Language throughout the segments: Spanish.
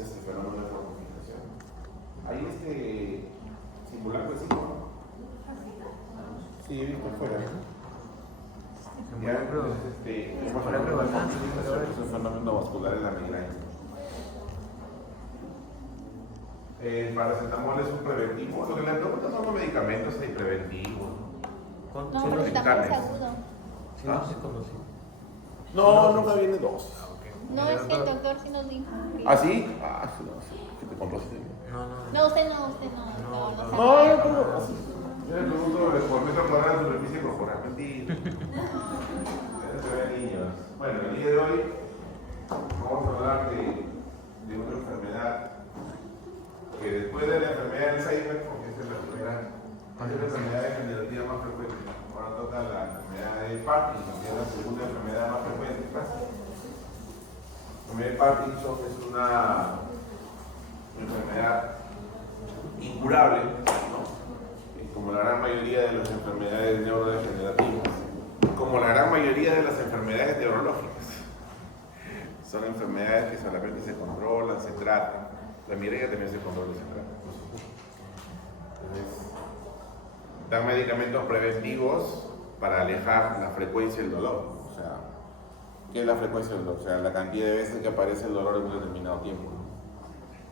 ese es el fenómeno de fortificación. Hay simulacro de ciclo, ¿no? Sí, he visto afuera, ¿no? Ya, es un fenómeno vascular en la migraña. El paracetamol es un preventivo. Lo que le preguntan son los medicamentos preventivos. No, paracetamol es agudo. Sí, no se conoce. No, nunca viene dos. No, es que el doctor sí nos dijo. ¿Ah, sí? Ah, sí, no sé. ¿Qué te compró? No, usted no. No, yo como así. Yo le pregunto por metro cuadrado de superficie corporal. Mentira. Se ven niños. Bueno, el día de hoy vamos a hablar de una enfermedad que después de la enfermedad de Alzheimer, porque esa es la primera, es la enfermedad degenerativa más frecuente. Ahora toca la enfermedad de Parkinson, que es la segunda enfermedad más frecuente. La enfermedad de Parkinson es una enfermedad incurable, ¿no? Como la gran mayoría de las enfermedades neurodegenerativas, como la gran mayoría de las enfermedades neurológicas. Son enfermedades que solamente se controlan, se tratan. La migraña también se controla y se trata. Entonces, dan medicamentos preventivos para alejar la frecuencia del dolor. O sea, ¿qué es la frecuencia del dolor? O sea, la cantidad de veces que aparece el dolor en un determinado tiempo.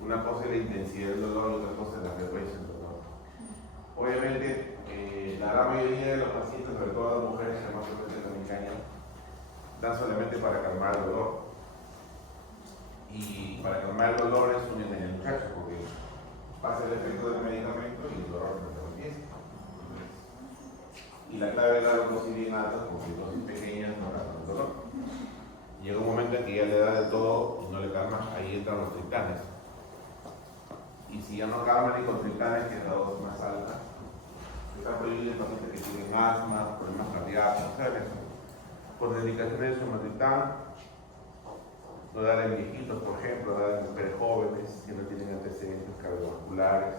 Una cosa es la intensidad del dolor y otra cosa es la frecuencia del dolor. Obviamente, la gran mayoría de los pacientes, sobre todo las mujeres que más frecuentes con migraña, dan solamente para calmar el dolor. Y para calmar el dolor es un engaño muchacho, porque pasa el efecto del medicamento y el dolor no se empieza. Y la clave es dar dosis bien altas, porque dosis pequeñas no calman el dolor. Llega un momento en que ya le da de todo y no le calma, ahí entran los triptanes. Y si ya no calman ni con triptanes, que es la dosis más alta, está prohibido en pacientes que tienen asma, problemas cardíacos, ¿sabes? Por dedicaciones de sumatriptán, no dar en viejitos, por ejemplo, dar en mujeres jóvenes que no tienen antecedentes cardiovasculares.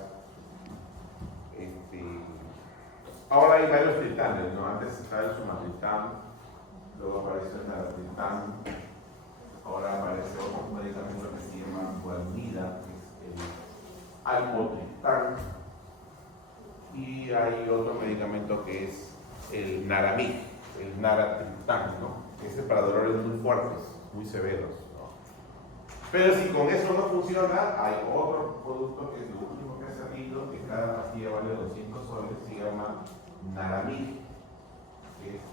Ahora hay varios triptanes, ¿no? Antes estaba el sumatriptán, luego apareció el naratriptán, ahora aparece otro medicamento que se llama guanida, que es el almotriptán, y hay otro medicamento que es el naramig, el naratriptán, ¿no? Que es para dolores muy fuertes, muy severos. Pero si con eso no funciona, hay otro producto que es lo último que ha salido, que cada pastilla vale 200 soles, se llama Naramig, que es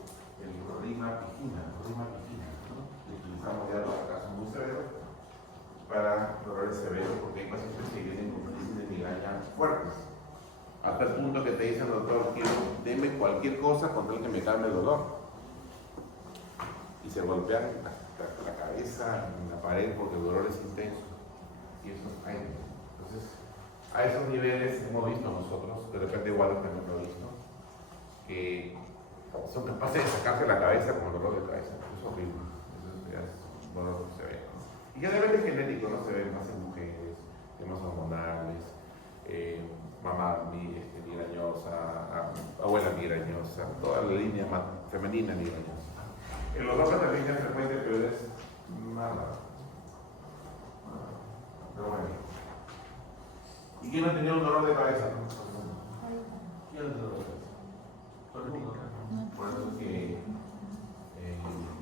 el rimapicina, ¿no? Lo utilizamos ya para casos muy severos, para dolores severos, porque hay pacientes que vienen con crisis de migraña fuertes. Hasta el punto que te dicen, doctor, deme cualquier cosa con tal que me calme el dolor. Y se golpean la cabeza en la pared porque el dolor es intenso y eso cae. Entonces, a esos niveles hemos visto nosotros, de repente igual los que no lo he visto, que son capaces de sacarse la cabeza con el dolor de cabeza. Eso es horrible. Eso ya es un dolor que se ve, ¿no? Y generalmente es genético, no se ve más en mujeres, temas hormonales, mamá migrañosa, abuela migrañosa, toda la línea femenina migrañosa. En los hombres también es frecuente, pero es más raro. Pero bueno. ¿Y quién no tenía un dolor de cabeza? ¿Quién no tiene dolor de cabeza? Todo el mundo. Por eso es que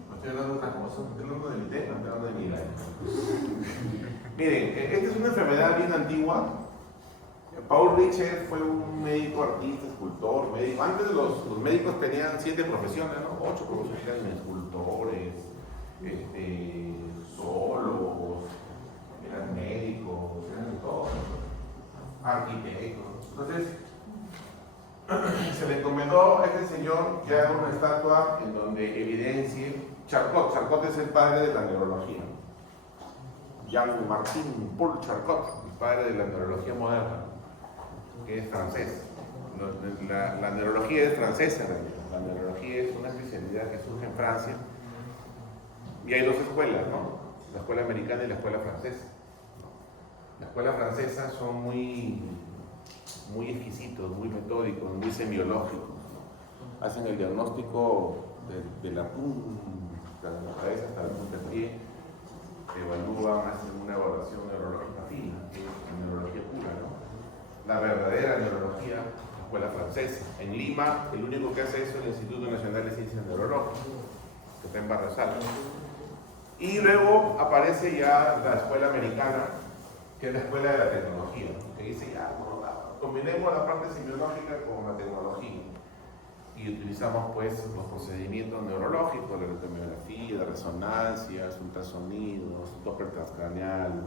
no estoy hablando de otra cosa, no estoy hablando del tema, estoy hablando de migraña. Miren, esta es una enfermedad bien antigua. Paul Richter fue un médico, artista, escultor, médico. Antes los médicos tenían 7 profesiones, ¿no? 8 profesiones, eran escultores, zoólogos, eran médicos, eran de todo, arquitectos. Entonces, se le encomendó a este señor que haga una estatua en donde evidencie Charcot es el padre de la neurología. Jean-Martin Paul Charcot, el padre de la neurología moderna, que es francés. La neurología es francesa en realidad. La neurología es una especialidad que surge en Francia y hay 2 escuelas, ¿no? La escuela americana y la escuela francesa. La escuela francesa son muy exquisitos, muy metódicos, muy semiológicos, ¿no? Hacen el diagnóstico de la punta de la cabeza hasta la punta del pie te evalúan, hacen una evaluación neurológica fina, que es neurología pura, ¿no? La verdadera neurología, la escuela francesa. En Lima, el único que hace eso es el Instituto Nacional de Ciencias Neurológicas, que está en Barrios Altos. Y luego aparece ya la escuela americana, que es la escuela de la tecnología, ¿no? Que dice ya, bueno, combinemos la parte semiológica con la tecnología. Y utilizamos pues los procedimientos neurológicos, la electromiografía, la resonancia, ultrasonidos, Doppler transcraneal,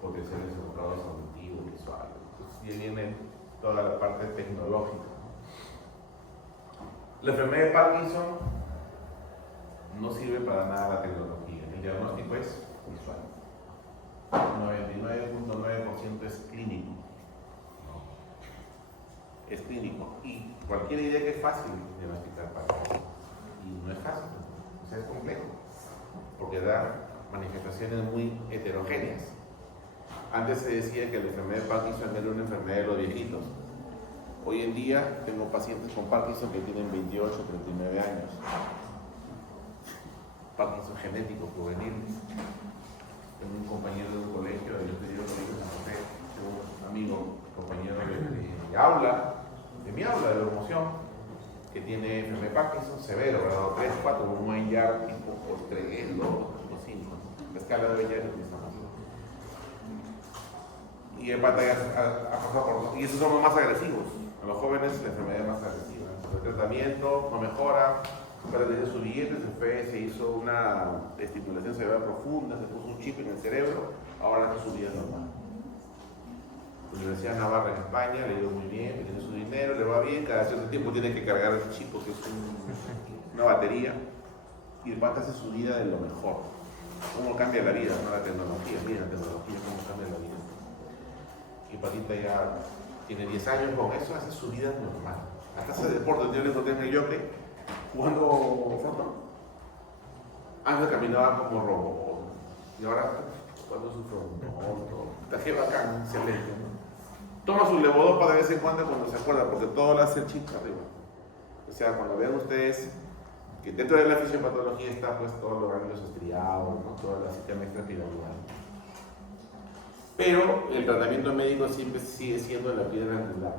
potenciales evocados auditivos, visuales. Entonces ya viene toda la parte tecnológica. La enfermedad de Parkinson no sirve para nada la tecnología. El diagnóstico es visual. 99.9% es clínico. Es clínico. Y cualquiera idea que es fácil diagnosticar Parkinson. Y no es fácil. O sea, es complejo. Porque da manifestaciones muy heterogéneas. Antes se decía que la enfermedad de Parkinson era una enfermedad de los viejitos. Hoy en día tengo pacientes con Parkinson que tienen 28, 39 años. Parkinson genético, juvenil. Tengo un compañero de un colegio, yo estudié en el colegio de San José, tengo un amigo, compañero de aula, de mi aula de locomoción, que tiene enfermedad de Parkinson severo, grado 3, 4, un Maillard tipo 3, 2, 5, la escala de Maillard es más. Y el pata ha pasado por, y esos son los más agresivos. En los jóvenes la enfermedad es más agresiva. El tratamiento no mejora, pero desde su billete se hizo una estimulación cerebral profunda, se puso un chip en el cerebro, ahora está su vida normal. La Universidad de Navarra en España, le ha ido muy bien, tiene su dinero, le va bien, cada cierto tiempo tiene que cargar ese chip porque es una batería, y el pata hace su vida de lo mejor. ¿Cómo cambia la vida? No la tecnología, mira la tecnología, cómo cambia la vida. Y Patita ya tiene 10 años con eso, hace su vida normal. Hasta hace deporte, yo le encontré en el yoke jugando frontón. Antes caminaba como robot y ahora jugando su frontón. Está bacán, excelente, ¿no? Toma su levodopa de vez en cuando se acuerda, porque todo lo hace el chip arriba. O sea, cuando vean ustedes que dentro de la fisiopatología está pues todos los ganglios estriados, ¿no? Todo el sistema extrapiramidal. Pero el tratamiento médico siempre sigue siendo la piedra angular.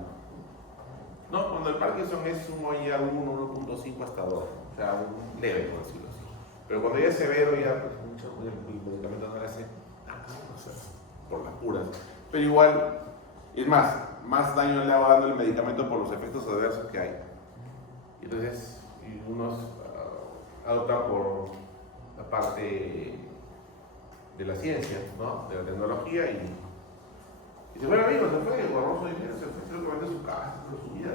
No, cuando el Parkinson es un OIA 1, 1.5 hasta 2, o sea, un leve, por decirlo así. Pero cuando ya es severo, ya pues, mucho, el medicamento no le hace nada, o sea, por las puras. Pero igual, es más daño le va dando el medicamento por los efectos adversos que hay. Entonces, unos adoptan por la parte de la ciencia, ¿no? De la tecnología y se fue el amigo, se fue, guardó su dinero, se fue, creo que vende su casa, su vida.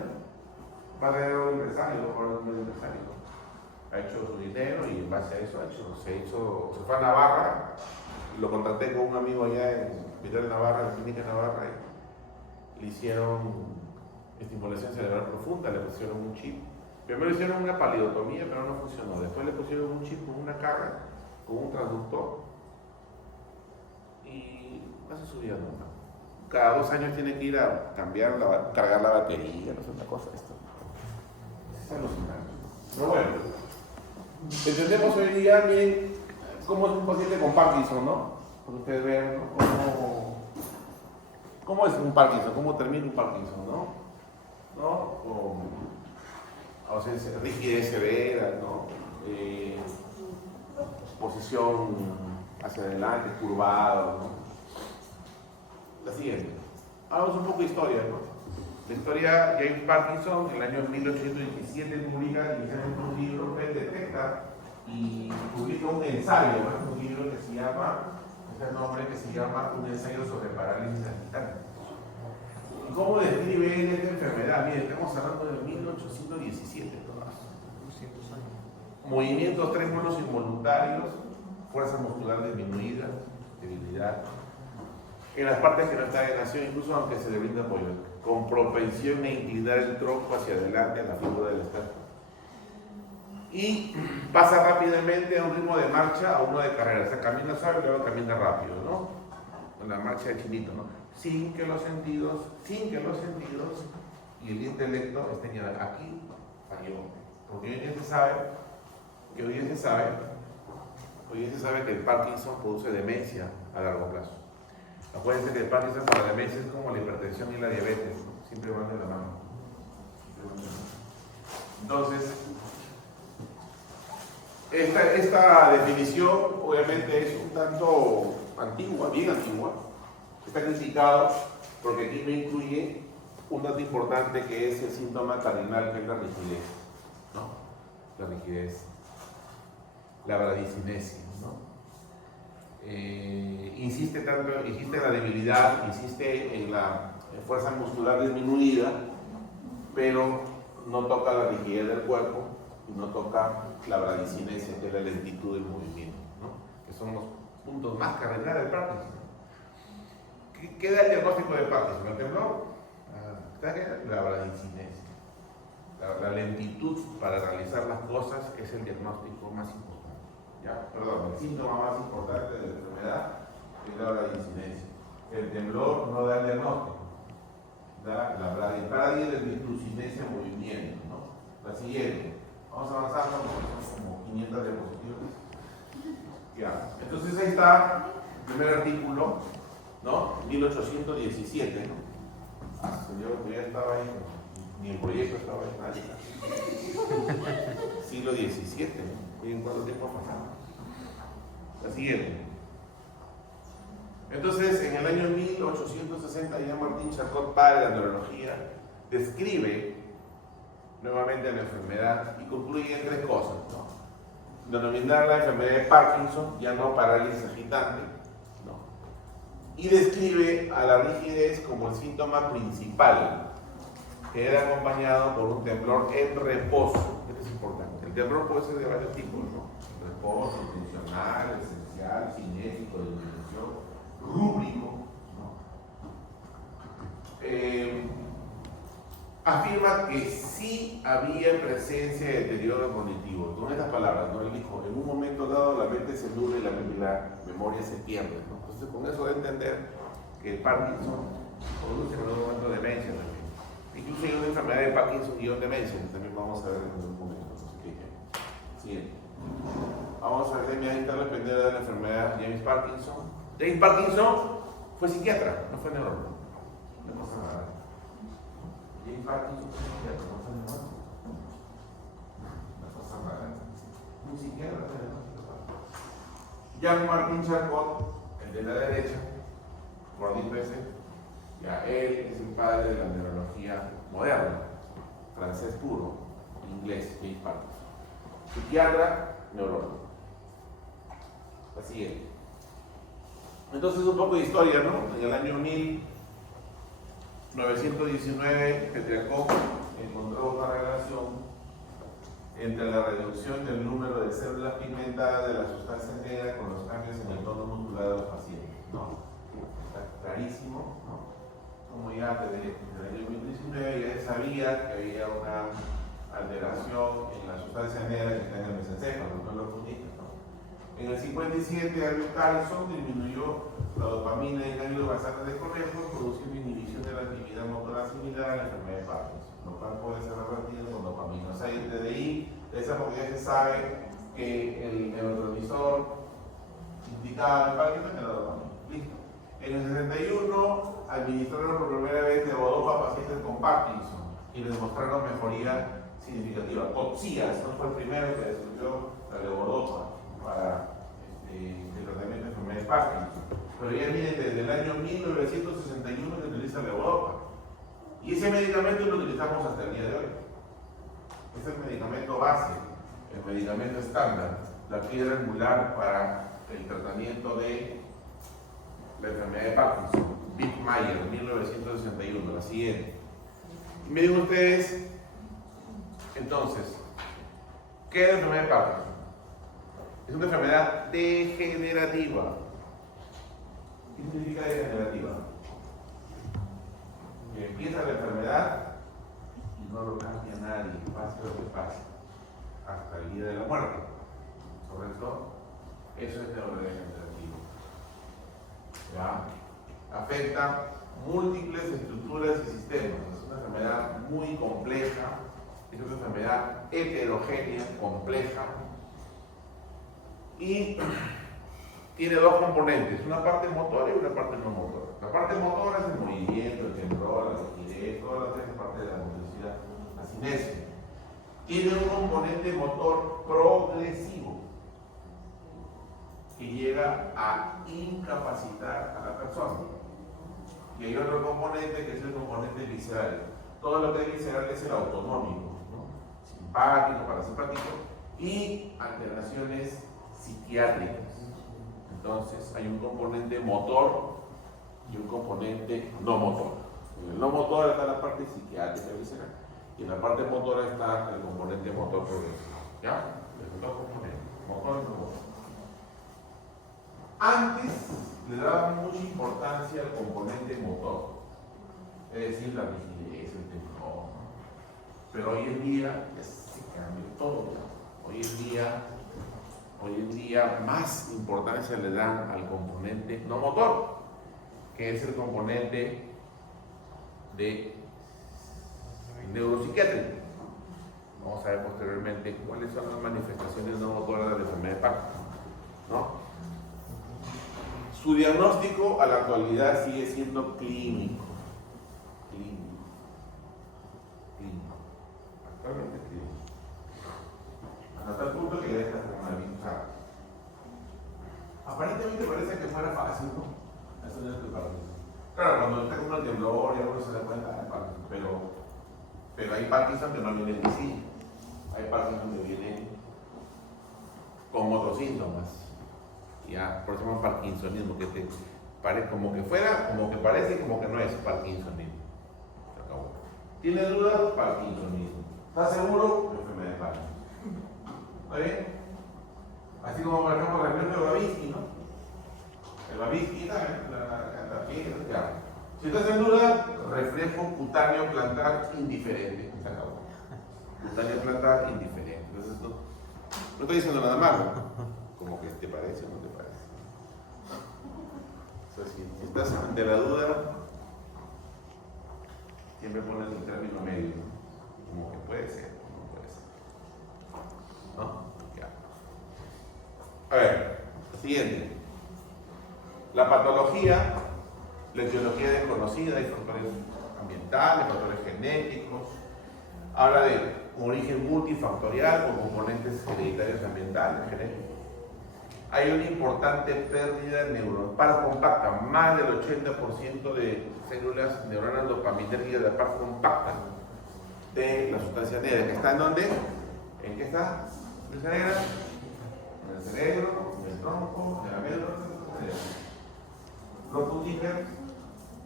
Padre era un empresario, ahora es un empresario. Ha hecho su dinero y en base a eso se fue a Navarra, lo contacté con un amigo allá en Vital Navarra, en la clínica Navarra, y le hicieron estimulación cerebral profunda, le pusieron un chip. Primero le hicieron una palidotomía, pero no funcionó. Después le pusieron un chip con una carga, con un transductor, y hace su vida normal. Cada 2 años tiene que ir a cargar la batería, no sé, una cosa esto. Es alucinante. Pero bueno, entendemos hoy día bien cómo es un paciente con Parkinson, ¿no? Porque ustedes vean, ¿no? ¿Cómo es un Parkinson? ¿Cómo termina un Parkinson, no? Con ausencia, rigidez severa, ¿no? Posición hacia adelante, curvado, ¿no? La siguiente. Hablamos un poco de historia, ¿no? La historia, James Parkinson, en el año 1817 publica inicialmente un libro que él detecta y publica un ensayo, ¿no? Un libro que se llama, Un ensayo sobre parálisis agital. ¿Y cómo describe él esta enfermedad? Miren, estamos hablando de 1817, todas. 200 años. Movimientos trémulos involuntarios, fuerza muscular disminuida, debilidad. En las partes que no está en acción, incluso aunque se le brinda apoyo, con propensión a inclinar el tronco hacia adelante en la figura del estatua. Y pasa rápidamente a un ritmo de marcha a uno de carrera. O sea, camina suave y luego camina rápido, ¿no? En la marcha de chinito, ¿no? Sin que los sentidos y el intelecto estén ya aquí falló. Porque hoy día se sabe Hoy se sabe que el Parkinson produce demencia a largo plazo. Acuérdense que el Parkinson para la demencia es como la hipertensión y la diabetes, ¿no? Siempre van de la mano. Entonces, esta definición obviamente es un tanto antigua, bien antigua. Está criticado porque aquí no incluye un dato importante que es el síntoma cardinal, que es la rigidez, ¿no? La rigidez, la bradicinesia, ¿no? Insiste en la debilidad, insiste en la fuerza muscular disminuida, pero no toca la rigidez del cuerpo y no toca la bradicinesia, que es la lentitud del movimiento, ¿no? Que son los puntos más cardinales del Parkinson. ¿Qué da el diagnóstico de Parkinson? ¿El temblor? La bradicinesia. La lentitud para realizar las cosas es el diagnóstico más importante. ¿Ya? Perdón, el síntoma más importante de la enfermedad es la bradicinesia. El temblor no da el diagnóstico. Da la bradicinesia en movimiento, ¿no? La siguiente. Vamos avanzando porque son como 500 diapositivas. Ya. Entonces ahí está el primer artículo, ¿no? 1817, ¿no? Yo ya estaba ahí, ni el proyecto estaba ahí, nadie. Siglo XVII, ¿no? ¿Y en cuánto tiempo ha pasado? La siguiente. Entonces, en el año 1860, ya Martín Charcot, padre de la neurología, describe nuevamente la enfermedad y concluye en tres cosas, ¿no? Denominar la enfermedad de Parkinson, ya no parálisis agitante, y describe a la rigidez como el síntoma principal, que era acompañado por un temblor en reposo. Esto es importante. El temblor puede ser de varios tipos, ¿no? Reposo, funcional, esencial, cinético, de disminución, rúbrico, ¿no? Afirma que sí había presencia de deterioro cognitivo. Con estas palabras, ¿no? Él dijo, en un momento dado la mente se nubla y la memoria se pierde, ¿no? Entonces, con eso de entender que el Parkinson produce en algún momento demencia también. Incluso hay una enfermedad de Parkinson y demencia, que también vamos a ver en algún momento. Siguiente. Vamos a ver, ahí está la pendiente de la enfermedad de James Parkinson. James Parkinson fue psiquiatra, no fue neurólogo. No pasa nada. James Parkinson fue psiquiatra, no fue neurólogo. No pasa nada. Un psiquiatra fue neurólogo. Jean Martin Charcot, el de la derecha, gordito ese, ya él es el padre de la neurología moderna, francés puro, inglés, James Parkinson. Psiquiatra, neurólogo. La siguiente. Entonces, un poco de historia, ¿no? En el año 1919, Petriakov encontró una relación entre la reducción del número de células pigmentadas de la sustancia negra con los cambios en el tono muscular de los pacientes, ¿no? Está clarísimo, ¿no? Como ya desde el año 2019 ya sabía que había una alteración en la sustancia negra que está en el mesencéfalo, no lo comunica, ¿no? En el 57, Albert Carlson disminuyó la dopamina en ganglios basales de conejo, produciendo inhibición de la actividad motora similar a la enfermedad de Parkinson, lo cual puede ser revertido con dopamina. O sea, desde ahí, de esa porque ya se sabe que el neurotransmisor indicado en Parkinson es la dopamina. Listo. En el 61, administraron por primera vez levodopa a pacientes con Parkinson y les mostraron mejoría significativa. Coxías, no fue el primero que descubrió la levodopa para el tratamiento de enfermedad de Parkinson. Pero ya miren, desde el año 1961 se utiliza levodopa. Y ese medicamento lo utilizamos hasta el día de hoy. Es el medicamento base, el medicamento estándar, la piedra angular para el tratamiento de la enfermedad de Parkinson. Bittmeyer, 1961, la siguiente. Y miren ustedes, entonces, ¿qué es la enfermedad de Parkinson? Es una enfermedad degenerativa. ¿Qué significa degenerativa? Que empieza la enfermedad y no lo cambia nadie, pase lo que pase, hasta el día de la muerte. ¿Correcto? Eso es neurodegenerativo. ¿Ya? Afecta múltiples estructuras y sistemas. Es una enfermedad muy compleja, es una enfermedad heterogénea, compleja, Y tiene dos componentes, una parte motora y una parte no motora. La parte motora es el movimiento, el temblor, la rigidez, toda la parte de la motricidad, la cinesia. Tiene un componente motor progresivo que llega a incapacitar a la persona. Y hay otro componente que es el componente visceral. Todo lo que es visceral es el autonómico, ¿no? Simpático, parasimpático y alteraciones psiquiátricas. Entonces hay un componente motor y un componente no motor. En el no motor está la parte psiquiátrica visceral y en la parte motora está el componente motor progresivo. ¿Ya? Los dos componentes, motor y no motor. Antes le daban mucha importancia al componente motor, es decir, la rigidez, el temblor, ¿no? Pero hoy en día se cambió todo. Hoy en día más importancia le dan al componente no motor, que es el componente de neuropsiquiátrico. Vamos a ver posteriormente cuáles son las manifestaciones no motoras de la enfermedad de Parkinson, ¿no? Su diagnóstico a la actualidad sigue siendo clínico. Actualmente clínico. Hasta tal punto que ya está formalizado. Aparentemente parece que fuera fácil, ¿no? Eso no es de Parkinson. Claro, cuando está con el temblor y uno se da cuenta de Parkinson, pero hay Parkinson que no vienen en sí. Hay Parkinson que vienen con otros síntomas. Ya, por eso se llama parkinsonismo, que te parece como que fuera, como que parece y como que no es parkinsonismo. Se acabó. ¿Tienes dudas? Parkinsonismo. ¿Estás seguro? Enfermedad de Parkinson. ¿Está bien? Así como por ejemplo la enfermedad de Babinski, ¿no? El Babinski, la piel, ya. Si estás en duda, reflejo cutáneo plantar indiferente. Se acabó. Cutáneo plantar indiferente. Entonces no estoy diciendo nada malo. Como que te parece o no te parece. O sea, si estás ante la duda, siempre pones el término medio, ¿no? Como que puede ser o no puede ser. ¿No? Ya. A ver, siguiente. La patología, la etiología desconocida, hay factores ambientales, factores genéticos. Habla de un origen multifactorial con componentes hereditarios ambientales, genéticos. Hay una importante pérdida de neuronas, paro compacta, más del 80% de células neuronales dopaminérgicas de la parte compacta de la sustancia negra, que está ¿en dónde? ¿En qué está? ¿En la negra? En el cerebro, en el tronco, en la médula, en el cerebro. Rotundífer,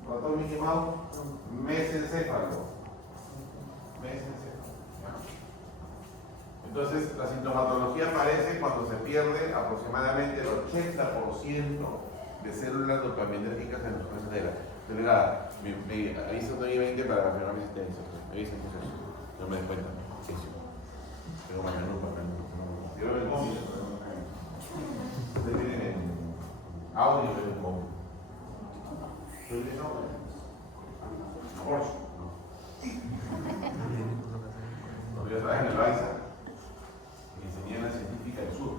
ratón Mickey Mouse, mesencéfalo. Entonces, la sintomatología aparece cuando se pierde aproximadamente el 80% de células dopaminérgicas en la sustancia negra. Delegada, me avisan 9:20 para la primera asistencia. Me avisan que es eso. No me doy cuenta. Sí, sí. Tengo mañana no. Yo me comí. Ustedes tienen audio y me comí. ¿Soy de no? Porsche. No, ya sabes, en el Baiza. Ingeniería científica del sur.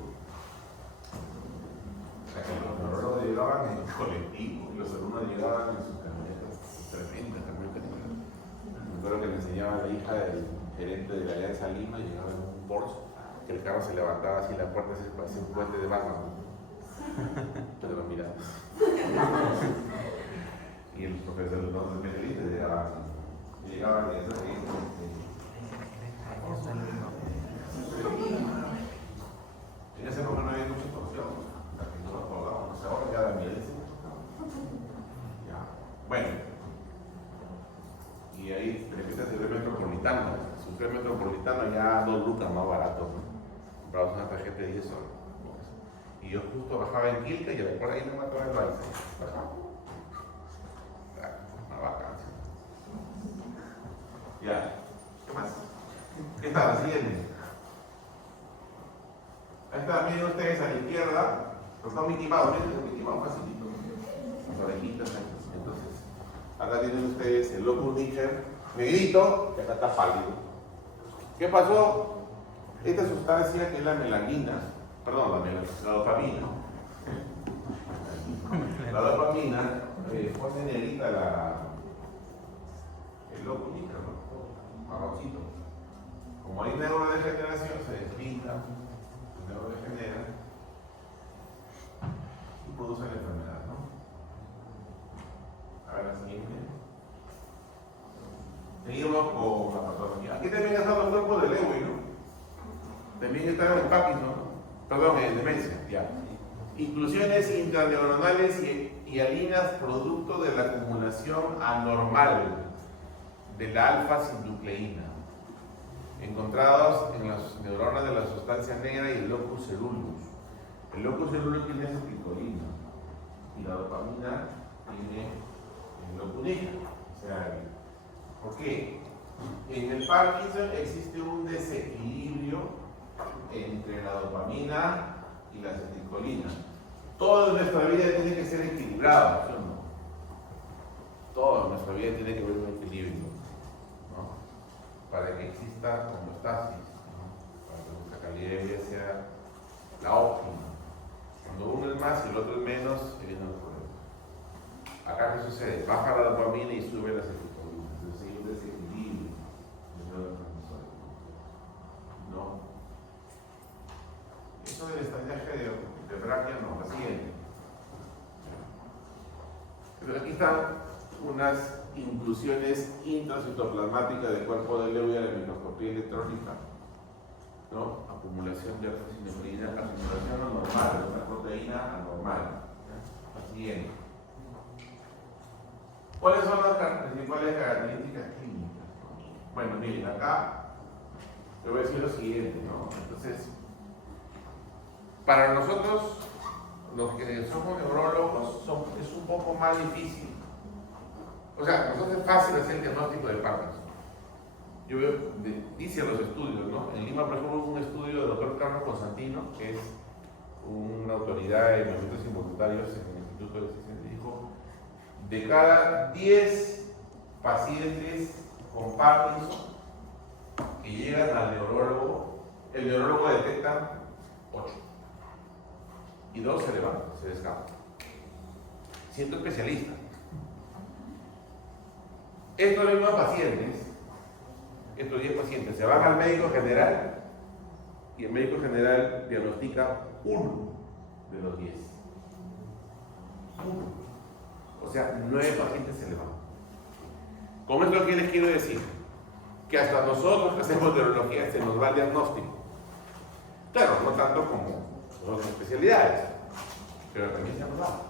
O sea, que los neurólogos llegaban en colectivo y los alumnos llegaban en sus camionetas tremendas, Me acuerdo que me enseñaba la hija del gerente de la Alianza Lima, llegaba en un Porsche, que el carro se levantaba así, la puerta se parecía un puente de Batman. Pero lo miraba. Y el profesor de los especialistas llegaban así. Llegaban y eso en ese momento no había mucha información, la que no lo hablábamos, no sé, ahora ya da miedo. Bueno, y ahí repite el tren metropolitano. Si un tren metropolitano ya 2 lucas más barato, ¿no? Comprabas una tarjeta de 10 soles. Y yo justo bajaba en Quilca y por ahí no me acababa el baile. Bajaba. Una vacancia. Ya. ¿Qué más? ¿Qué tal? Siguiente. Ahí está, miren ustedes a la izquierda, los están Mickey Mouse, miren el Mickey Mouse facilito. Las orejitas, entonces, acá tienen ustedes el locus níger negrito, que acá está pálido. ¿Qué pasó? Esta sustancia, que es la melanina, perdón, la dopamina. La dopamina pone negrita el loco níquel, ¿no? Marroncito. Como hay neurodegeneración, se despinta, se neurodegenera y produce la enfermedad, ¿no? A ver la siguiente. Seguimos con la patología. Aquí también están los cuerpos de Lewy, ¿no? También está el Parkinson, ¿no? Perdón, en demencia, ya. Inclusiones intraneuronales y hialinas producto de la acumulación anormal de la alfa-sinucleína, encontrados en las neuronas de la sustancia negra y el locus ceruleus. El locus ceruleus tiene acetilcolina y la dopamina tiene el locus níquel. O sea, ¿por qué? En el Parkinson existe un desequilibrio entre la dopamina y la acetilcolina. Toda nuestra vida tiene que ser equilibrada, ¿sí o no? Toda nuestra vida tiene que haber un equilibrio, ¿no? Para que exista homeostasis, ¿no? Para que nuestra calidad de vida sea la óptima. Cuando uno es más y el otro es menos, vienen los problemas. Acá ¿qué sucede? Baja la dopamina y sube la acetilcolina. Entonces hay un desequilibrio de neurotransmisores, ¿no? Eso del estallaje de braquia no, la siguiente. Pero aquí están unas inclusiones intracitoplasmáticas del cuerpo de Lewy a la microscopía electrónica, ¿no? Acumulación de alfa-sinucleína, acumulación anormal, de una proteína anormal. La siguiente. ¿Cuáles son las principales características clínicas? Bueno, miren, acá te voy a decir lo siguiente, ¿no? Entonces, para nosotros, los que somos neurólogos, es un poco más difícil. O sea, nosotros es fácil hacer el diagnóstico de Parkinson. Yo veo, dicen los estudios, ¿no? En Lima, por ejemplo, hubo un estudio del doctor Carlos Constantino, que es una autoridad de movimientos involuntarios en el Instituto de Ciencias, dijo, de cada 10 pacientes con Parkinson que llegan al neurólogo, el neurólogo detecta 8. Y 2 se levantan, se escapan. Siendo especialista. Estos mismos pacientes, estos 10 pacientes, se van al médico general y el médico general diagnostica 1 de los 10. 1. O sea, 9 pacientes se levantan. Con esto, ¿qué les quiero decir? Que hasta nosotros que hacemos neurología se nos va el diagnóstico. Claro, no tanto como otras especialidades, pero también se nos va.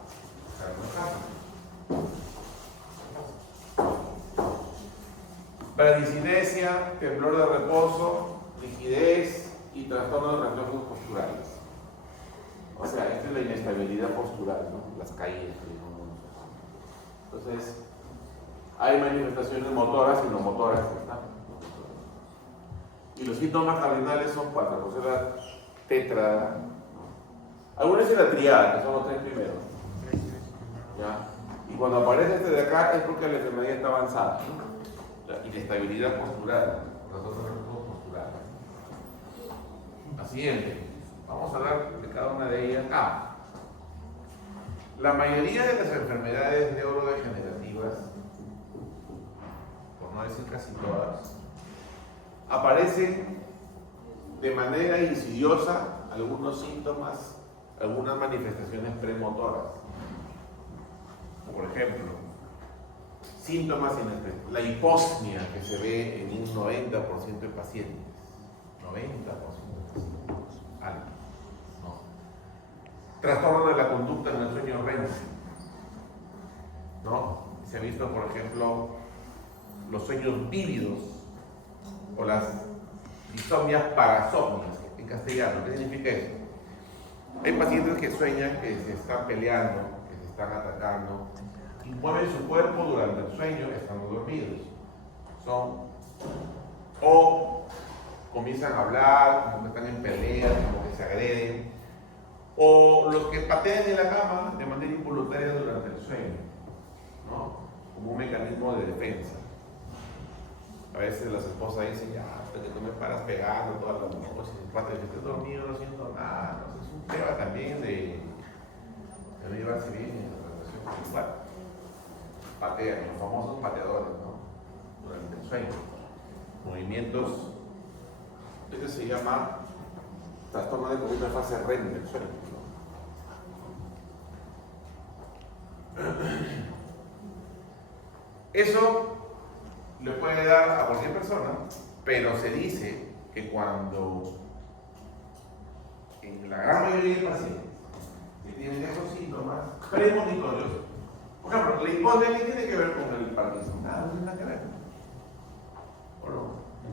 Bradicinesia, temblor de reposo, rigidez y trastornos de reflejos posturales. O sea, esta es la inestabilidad postural, ¿no? Las caídas que digamos nosotros. Entonces, hay manifestaciones motoras y no motoras. Y los síntomas cardinales son 4, o sea, la tetra. Algunos dicen la triada, que son los 3 primeros. ¿Ya? Y cuando aparece este de acá es porque la enfermedad está avanzada, ¿no? La inestabilidad postural, trastornos de reflejos posturales. La siguiente. Vamos a hablar de cada una de ellas. La mayoría de las enfermedades neurodegenerativas, por no decir casi todas, aparecen de manera insidiosa algunos síntomas, algunas manifestaciones premotoras. Por ejemplo, síntomas inesperados. La hiposmia que se ve en un 90% de pacientes. 90% de pacientes. Algo. ¿No? Trastorno de la conducta en el sueño REM. ¿No? Se ha visto, por ejemplo, los sueños vívidos o las disomnias parasomnias en castellano. ¿Qué significa eso? Hay pacientes que sueñan que se están peleando, que se están atacando y mueven su cuerpo durante el sueño estando dormidos. O comienzan a hablar, como que están en peleas, como que se agreden, o los que patean en la cama de manera involuntaria durante el sueño, ¿no? Como un mecanismo de defensa. A veces las esposas dicen, ya, hasta que tú me paras pegando todas las noches, el padre dice, estoy dormido, no siento nada. ¿No? Es un tema también de no llevarse bien en la relación sexual. Patean, los famosos pateadores, ¿no? Durante el sueño. Movimientos, este se llama trastorno de conducta de fase REM del sueño, ¿no? Eso le puede dar a cualquier persona, pero se dice que cuando en la gran mayoría de pacientes que tienen esos síntomas premonitorios, por ejemplo, la hipotermia, ¿qué tiene que ver con el Parkinson? Nada, no tiene nada que ver. ¿O no?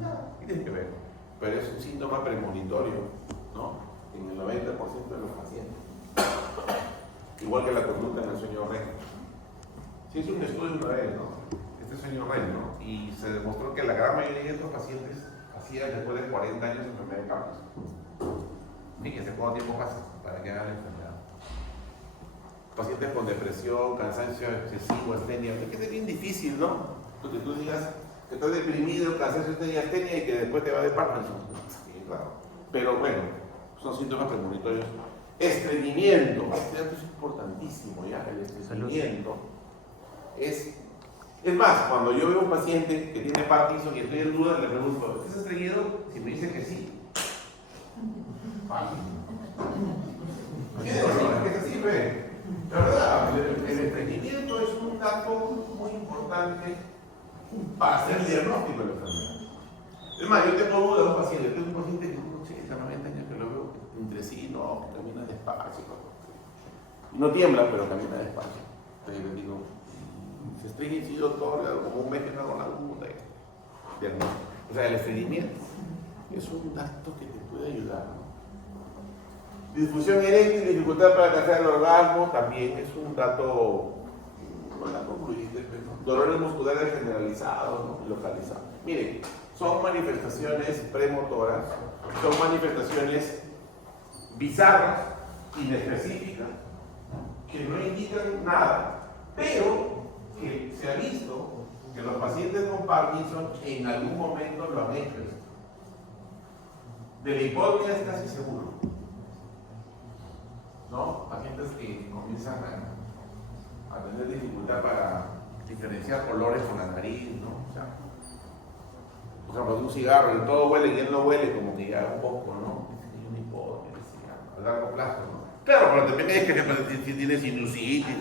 Nada, ¿qué tiene que ver? Pero es un síntoma premonitorio, ¿no? En el 90% de los pacientes. Igual que la conducta en el sueño REM. Sí, es un estudio una vez, ¿no? Este sueño REM, ¿no? Y se demostró que la gran mayoría de estos pacientes hacían después de 40 años enfermedad de Parkinson. Fíjense cuánto tiempo pasa para que hagan la enfermedad. Pacientes con depresión, cansancio excesivo, astenia, que es bien difícil, ¿no? Porque tú digas que estás deprimido, cansancio, astenia y que después te va de Parkinson. Sí, claro. Pero bueno, son síntomas premonitorios. Estreñimiento, este dato es importantísimo, ¿ya? El estreñimiento es más, cuando yo veo a un paciente que tiene Parkinson y estoy en duda, le pregunto, ¿estás estreñido? Si me dice que sí. Es así, ve. La verdad, el estreñimiento es un dato muy importante para hacer el diagnóstico de la enfermedad. Es más, yo tengo duda de un paciente, tengo un paciente que tiene 80, 90 años que lo veo entre sí, no, camina despacio, y no tiembla, pero camina despacio. Entonces le digo, se estreña y si doctor, como un mes que no hago nada, o sea, el estreñimiento es un dato que te puede ayudar, ¿no? Disfunción eréctil, dificultad para alcanzar el orgasmo, también es un dato, no la concluiste, pero dolores musculares generalizados, ¿no? Localizados. Miren, son manifestaciones premotoras, son manifestaciones bizarras, inespecíficas, que no indican nada, pero que se ha visto que los pacientes con Parkinson en algún momento lo han hecho. De la hipotermia es casi seguro, ¿no? Pacientes que comienzan a tener dificultad para diferenciar colores con la nariz, ¿no? O sea, por ejemplo, un cigarro, el todo huele y él no huele, como que ya un poco, ¿no? Hay una hipotermia, a largo plazo, ¿no? Claro, pero depende de que si tiene sinusitis,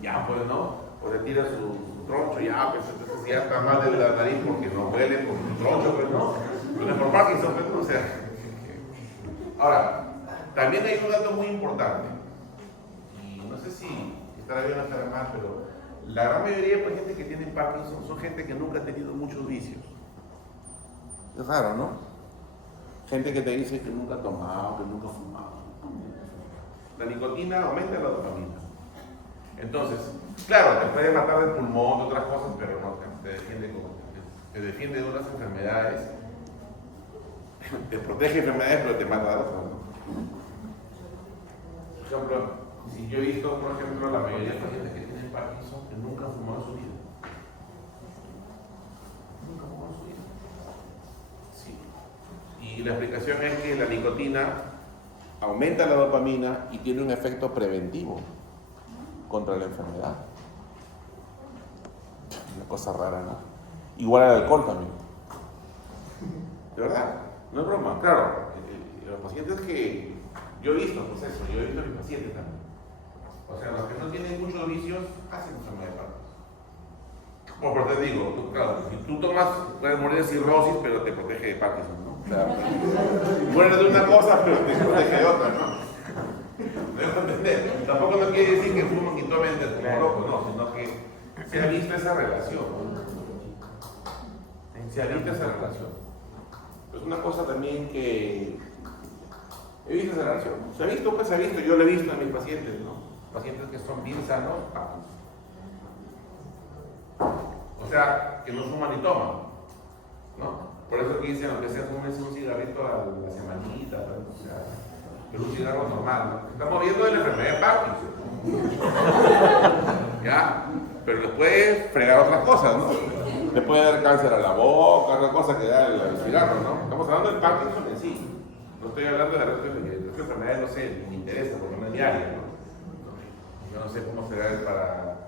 ya pues, ¿no? O le tira su troncho, ya, pues entonces ya está mal de la nariz porque no huele por su troncho, pues no. Pero por Parkinson, pues no, o sea. Ahora, también hay un dato muy importante, y no sé si estará bien o estará mal, pero la gran mayoría de pacientes que tienen Parkinson son gente que nunca ha tenido muchos vicios. Es raro, ¿no? Gente que te dice que nunca ha tomado, que nunca ha fumado. La nicotina aumenta la dopamina. Entonces, claro, te puede matar del pulmón, de otras cosas, pero no, te defiende de unas enfermedades, te protege de enfermedades, pero te mata de otras, ¿no? Por ejemplo, si yo he visto, por ejemplo, la mayoría de pacientes que tienen Parkinson que nunca han fumado en su vida. Nunca han fumado en su vida. Sí. Y la explicación es que la nicotina aumenta la dopamina y tiene un efecto preventivo contra la enfermedad. Una cosa rara, ¿no? Igual al alcohol también. ¿De verdad? No es broma. Claro, los pacientes que yo he visto, pues eso, yo he visto a mis pacientes también. O sea, los que no tienen muchos vicios hacen enfermedad de Parkinson. Por te digo, claro, si tú tomas, puedes morir de cirrosis, pero te protege de Parkinson, ¿no? O sea, mueres de una cosa, pero te protege de otra, ¿no? Debo entender. Tampoco no quiere decir que fuman y tomen como locos, no, sino que se ha visto esa relación, ¿no? Se ha visto esa relación. Es una cosa también que he visto esa relación. Se ha visto, pues se ha visto, yo lo he visto en mis pacientes, ¿no? Pacientes que son bien sanos, o sea, que no fuman ni toman, ¿no? Por eso que dicen, aunque sea fumes un cigarrito a la semanita, o sea, pero un cigarro normal, ¿no? Estamos viendo de la enfermedad de Parkinson. ¿Ya? ¿ya? Pero le puede fregar otras cosas, ¿no? Le puede dar cáncer a la boca, otra cosa que da el cigarro, ¿no? Estamos hablando del Parkinson en sí. No estoy hablando de las enfermedades, no sé, me interesa, porque no es mi área, ¿no? Yo no sé cómo será para...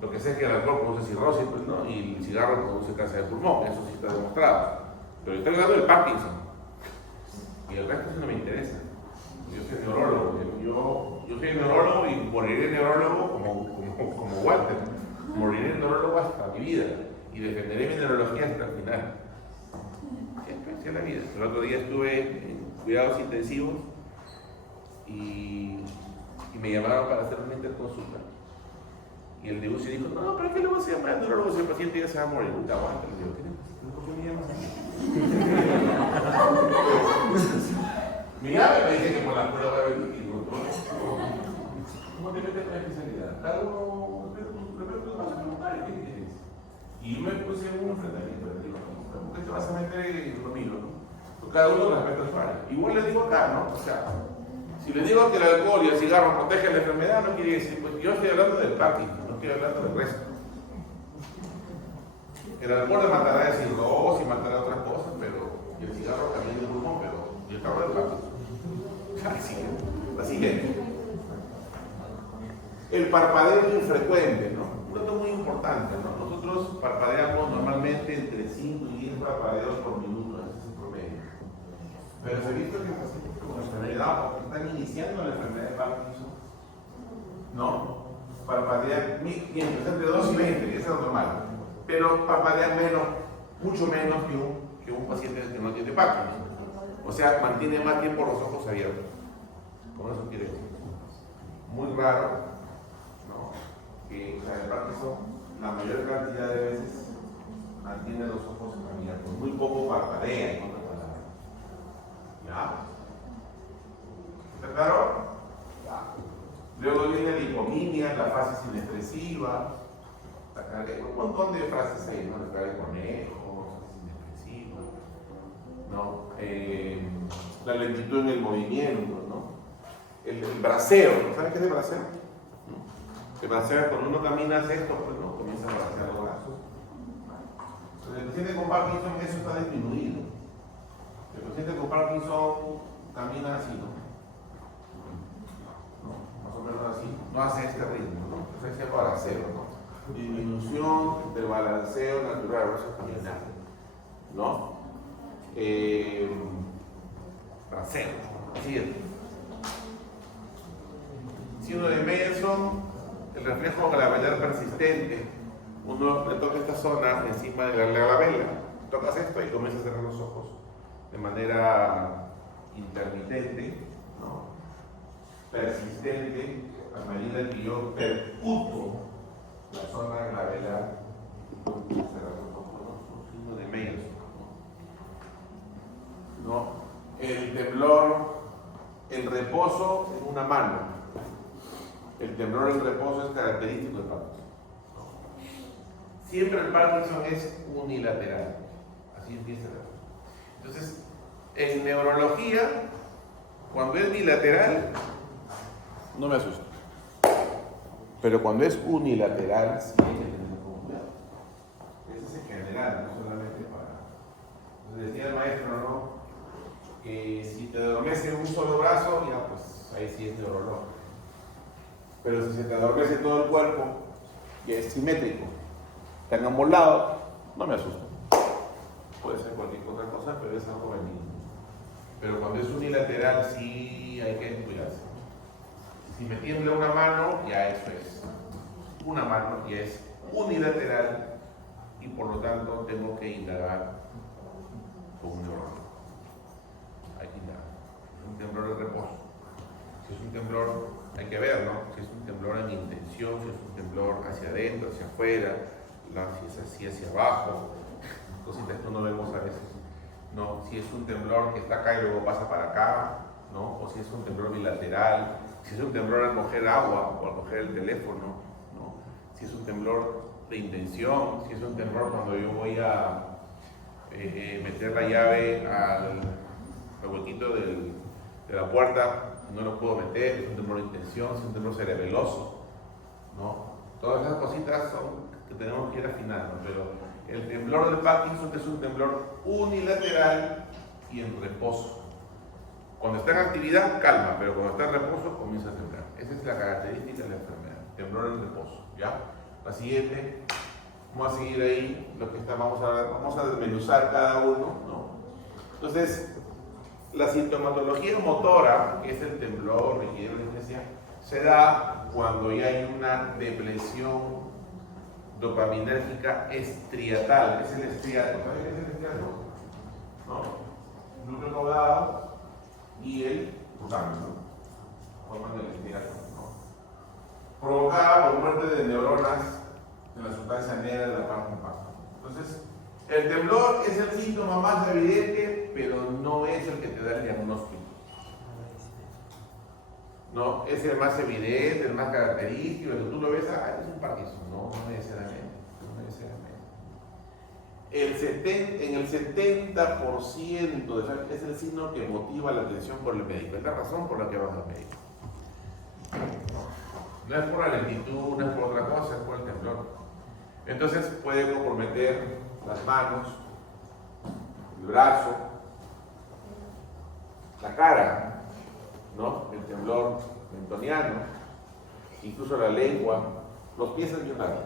Lo que sé es que el alcohol produce cirrosis, pues, ¿no? Y el cigarro produce cáncer de pulmón, eso sí está demostrado. Pero estoy hablando del Parkinson. Y el resto sí no me interesa. Yo soy neurólogo. Yo soy neurólogo y moriré neurólogo como Walter. Moriré neurólogo hasta mi vida. Y defenderé mi neurología hasta el final. Así es la vida. El otro día estuve en cuidados intensivos y me llamaron para hacer una interconsulta. Y el de UCI dijo, no, ¿para qué le vas a llamar al neurólogo si el paciente ya se va a morir? Puta, aguanta. Le digo, ¿qué me llamas así? Mi llave me dice que por la prueba de digo, ¿cómo te metes con la especialidad? Cada uno le pregunta a su voluntario, ¿qué quieres? Y yo me puse un enfrentamiento, le digo, ¿por qué te vas a meter conmigo? ¿No? Cada uno respeta su área. Igual le digo acá, ¿no? O sea, si le digo que el alcohol y el cigarro protegen la enfermedad, no quiere decir, pues yo estoy hablando del Parkinson, no estoy hablando del resto. El alcohol le matará de cirrosis y matará otras cosas, pero y el cigarro también de pulmón, pero yo estaba del Parkinson. La siguiente. El parpadeo infrecuente, ¿no? Un dato muy importante, ¿no? Nosotros parpadeamos normalmente entre 5 y 10 parpadeos por minuto, ese es el promedio. Pero se ha visto que los pacientes con enfermedad, porque están iniciando la enfermedad de Parkinson, ¿no? Parpadean entre 2 y 20, eso es normal. Pero parpadean menos, mucho menos que un paciente que no tiene Parkinson. O sea, mantiene más tiempo los ojos abiertos. ¿Cómo eso quiere decir? Muy raro, ¿no? Que la de Parkinson, la mayor cantidad de veces mantiene los ojos abiertos. Muy poco parpadea, en otras palabras. ¿Ya? ¿Está claro? Ya. Luego viene la hipotimia, la fase inexpresiva. Hay un montón de frases ahí, ¿no? La cara de conejo, fase inexpresiva, ¿no? La lentitud en el movimiento, ¿no? El braceo, ¿saben qué es el braceo? El braceo es cuando uno camina hace esto, pues no, comienza a bracear los brazos. Entonces, el paciente con Parkinson eso está disminuido. El paciente con Parkinson camina así, ¿no? Más o menos así. No hace este ritmo, ¿no? Entonces se llama braceo, ¿no? Disminución del balanceo natural, eso es caminar, ¿no? Braceo, así es. Síndrome de Meyerson, el reflejo glabellar persistente. Uno le toca esta zona encima de la glabela, tocas esto y comienza a cerrar los ojos de manera intermitente, ¿no? Persistente, a medida que yo percuto la zona glabelar, cerrar los ojos, ¿no? Síndrome de Meyerson, ¿no? El temblor, el reposo en una mano. El temblor en reposo es característico del Parkinson. Siempre el Parkinson es unilateral. Así empieza. Entonces, en neurología, cuando es bilateral, no me asusta. Pero cuando es unilateral, sí hay que tener cuidado. Ese es en general, no solamente para... Entonces decía el maestro, ¿no? Que si te adormece un solo brazo, ya pues ahí sí es neurológico. Pero si se te adormece todo el cuerpo y es simétrico, tan amolado, no me asusta. Puede ser cualquier otra cosa, pero es algo benigno. Pero cuando es unilateral, sí hay que cuidarse. Si me tiembla una mano, ya eso es una mano, ya es unilateral y por lo tanto tengo que indagar con un neurólogo. Hay que indagar. Es un temblor de reposo. Si es un temblor, hay que ver, ¿no? Si es un temblor en intención, si es un temblor hacia adentro, hacia afuera, si es así hacia abajo, cositas que no vemos a veces, ¿no? Si es un temblor que está acá y luego pasa para acá, ¿no? O si es un temblor bilateral, si es un temblor al coger agua o al coger el teléfono, ¿no? Si es un temblor de intención, si es un temblor cuando yo voy a meter la llave al huequito de la puerta, no lo puedo meter, es un temblor de intención, es un temblor cerebeloso, ¿no? Todas esas cosas cositas que tenemos que ir afinando, pero el temblor del Parkinson es un temblor unilateral y en reposo. Cuando está en actividad, calma, pero cuando está en reposo, comienza a temblar. Esa es la característica de la enfermedad, temblor en reposo, ¿ya? La siguiente, vamos a seguir ahí, lo que está, vamos a desmenuzar cada uno, ¿no? Entonces, la sintomatología motora, que es el temblor, rigidez, anestesia, se da cuando ya hay una depresión dopaminérgica estriatal. Es el estriato. ¿Sabes qué es el estriato? ¿No? Núcleo caudado y el glutamato, forman el estriato, ¿no? Provocada por muerte de neuronas de la sustancia negra de la parte impacto. Entonces, el temblor es el síntoma más evidente, pero no es el que te da el diagnóstico. No, es el más evidente, el más característico, el que tú lo ves, es un Parkinson. No, no necesariamente. No necesariamente. En el 70% de es el signo que motiva la atención por el médico. Es la razón por la que vas al médico. No es por la lentitud, no es por otra cosa, es por el temblor. Entonces puede comprometer las manos, el brazo, la cara, ¿no? El temblor mentoniano, incluso la lengua, los pies es bien raro,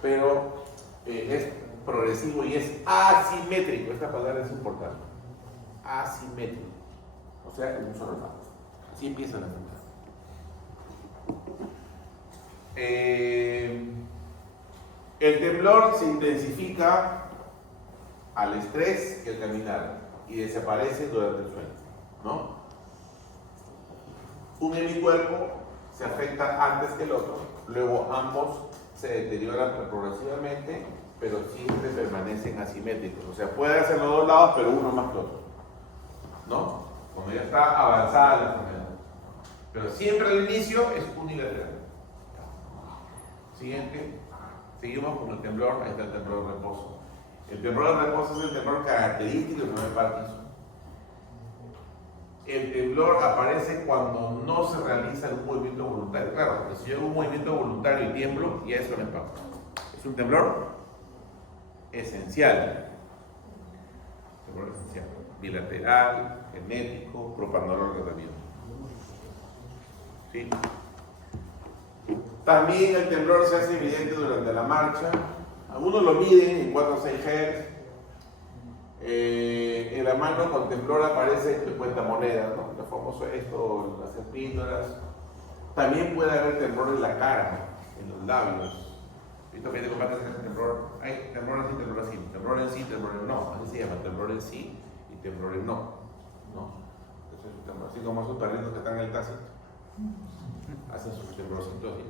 pero es progresivo y es asimétrico. Esta palabra es importante. Asimétrico. O sea, en un solo lado. Así empieza la enfermedad. El temblor se intensifica al estrés y al caminar y desaparece durante el sueño, ¿no? Un hemicuerpo se afecta antes que el otro, luego ambos se deterioran progresivamente, pero siempre permanecen asimétricos. O sea, puede hacer los dos lados, pero uno más que otro, ¿no? Cuando ya está avanzada la enfermedad. Pero siempre al inicio es unilateral. Siguiente. Seguimos con el temblor. Ahí está el temblor de reposo. El temblor de reposo es el temblor característico del primer Parkinson. El temblor aparece cuando no se realiza un movimiento voluntario. Claro, porque si yo hago un movimiento voluntario y tiemblo, ya eso me impacta. Es un temblor esencial. Temblor esencial. Bilateral, genético, propanolol retenido. ¿Sí? También el temblor se hace evidente durante la marcha. Algunos lo miden en 4 o 6 Hz. En la mano con temblor aparece el cuentamonedas, ¿no? Lo famoso esto, las epístolas. También puede haber temblor en la cara, en los labios. ¿Visto que te combates en ese temblor? Hay temblor así, temblor así. Temblor en sí, temblor en no. Así se llama, temblor en sí y temblor en no. ¿No? Entonces, así como esos perritos que están en el taxi, hacen sus temblorcitos así.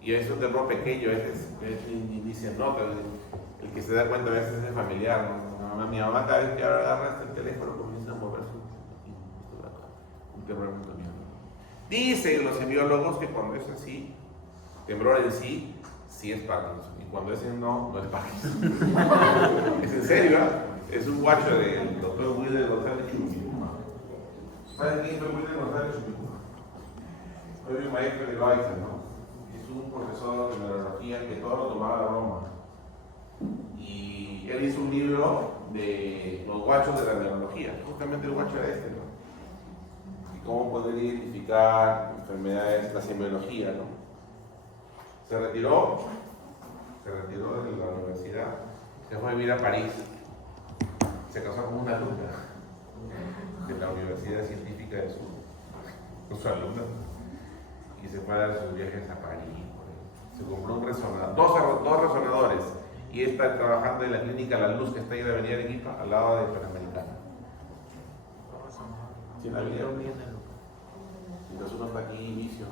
Y es un temblor pequeño, dicen, no, pero el que se da cuenta a veces es el familiar, ¿no? Mi mamá cada vez que agarra el teléfono comienza a mover un temblor mentoniano. Dicen los semiólogos que cuando es así, temblor en sí, sí es Parkinson, y cuando es en no, no es Parkinson. Es en serio, ¿eh? Es un guacho del doctor Wilder González Chumbi. ¿Saben quién fue Wilder González Chumbi? Fue mi maestro de Loaiza, ¿no? Un profesor de neurología que todo lo tomaba de broma. Y él hizo un libro de los guachos de la neurología. Justamente el guacho era este, ¿no? Y cómo poder identificar enfermedades, la semiología, ¿no? Se retiró de la universidad, se fue a vivir a París. Se casó con una alumna de la Universidad Científica de su alumna. Y se fue a dar sus viajes a París. Se compró un resonador, dos resonadores, y está trabajando en la clínica La Luz, que está ahí en la avenida Arequipa, al lado de Panamericana. ¿Sí, la avenida? Y nosotros está aquí, inicio.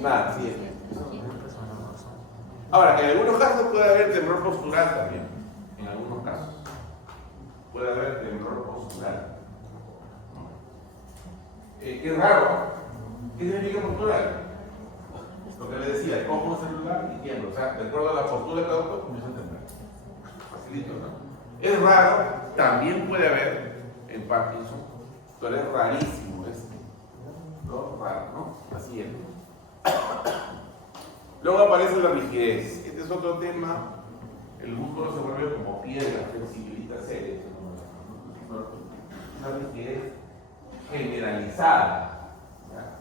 Nada, sí. Ahora, en algunos casos puede haber temblor postural también. En algunos casos. Puede haber temblor postural. Qué raro. ¿Qué significa postural? Lo que le decía, cojo un celular y tiemblo. O sea, de acuerdo a la postura de cada uno, comienza a temblar. Facilito, ¿no? Es raro, también puede haber en Parkinson, pero es rarísimo este. ¿no? Raro, ¿no? La siguiente. Luego aparece la rigidez. Este es otro tema. El músculo se vuelve como piedra, flexibilita seria. Una rigidez generalizada. ¿Ya?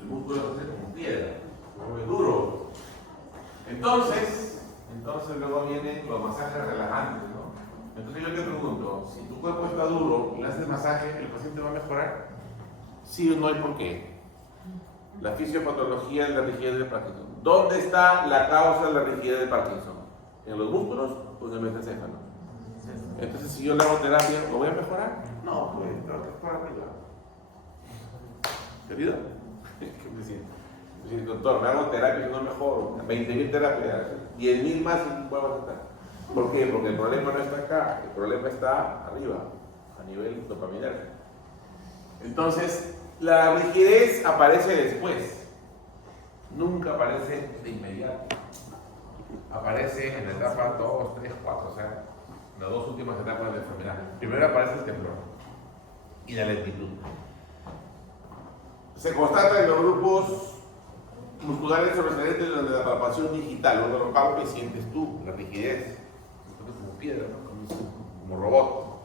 El músculo se hace como piedra, se vuelve duro. Entonces luego vienen los masajes relajantes, ¿no? Entonces yo te pregunto, si tu cuerpo está duro y le haces masaje, ¿el paciente va a mejorar? Sí o no hay por qué. La fisiopatología es la rigidez de Parkinson. ¿Dónde está la causa de la rigidez de Parkinson? ¿En los músculos o en el metacéfalo? Entonces, si yo le hago terapia, ¿lo voy a mejorar? No, pues, tengo que por arriba. ¿Querido? ¿Qué me siento? Doctor, me hago terapia y no mejoro. 20.000 terapias, 10.000 más y vuelvo a estar. ¿Por qué? Porque el problema no está acá, el problema está arriba, a nivel dopaminérgico. Entonces, la rigidez aparece después, nunca aparece de inmediato. Aparece en la etapa 2, 3, 4, o sea, las dos últimas etapas de la enfermedad. Primero aparece el temblor y la lentitud. Se constata en los grupos musculares sobresalientes donde la palpación digital, donde lo palpes y sientes tú, la rigidez, como piedra, ¿no? como robot.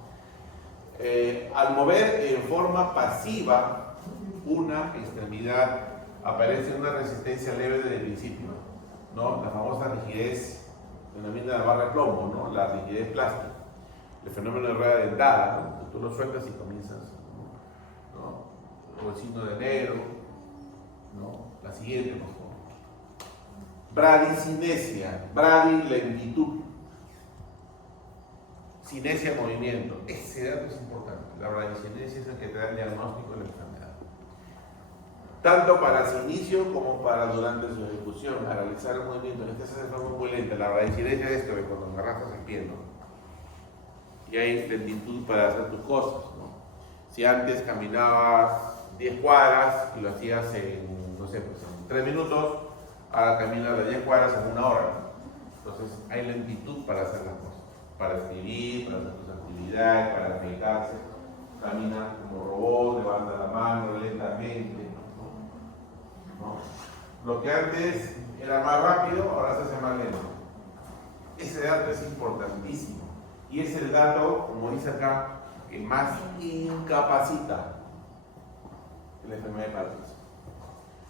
Al mover en forma pasiva una extremidad, aparece una resistencia leve desde el principio, ¿no? La famosa rigidez, denomina la barra de plomo, ¿no? La rigidez plástica, el fenómeno de rueda dentada, ¿no? Tú lo sueltas y comienzas, ¿no? O el signo de enero, ¿no? La siguiente, por favor. Bradicinesia, bradi, lentitud. Cinesia, movimiento. Ese dato es importante. La bradicinesia es el que te da el diagnóstico de la enfermedad. Tanto para su inicio como para durante su ejecución, a realizar el movimiento. Este se hace de forma muy lenta. La bradicinesia es que cuando arrastras el pie, ¿no? Y hay lentitud para hacer tus cosas, ¿no? Si antes caminabas 10 cuadras y lo hacías en, no sé, pues en 3 minutos, ahora caminas de 10 cuadras en 1 hora. Entonces hay lentitud para hacer las cosas, para escribir, para hacer tus actividades, para afeitarse. Camina como robot, levanta la mano lentamente, ¿no? Lo que antes era más rápido, ahora se hace más lento. Ese dato es importantísimo y es el dato, como dice acá, que más incapacita la enfermedad de Parkinson.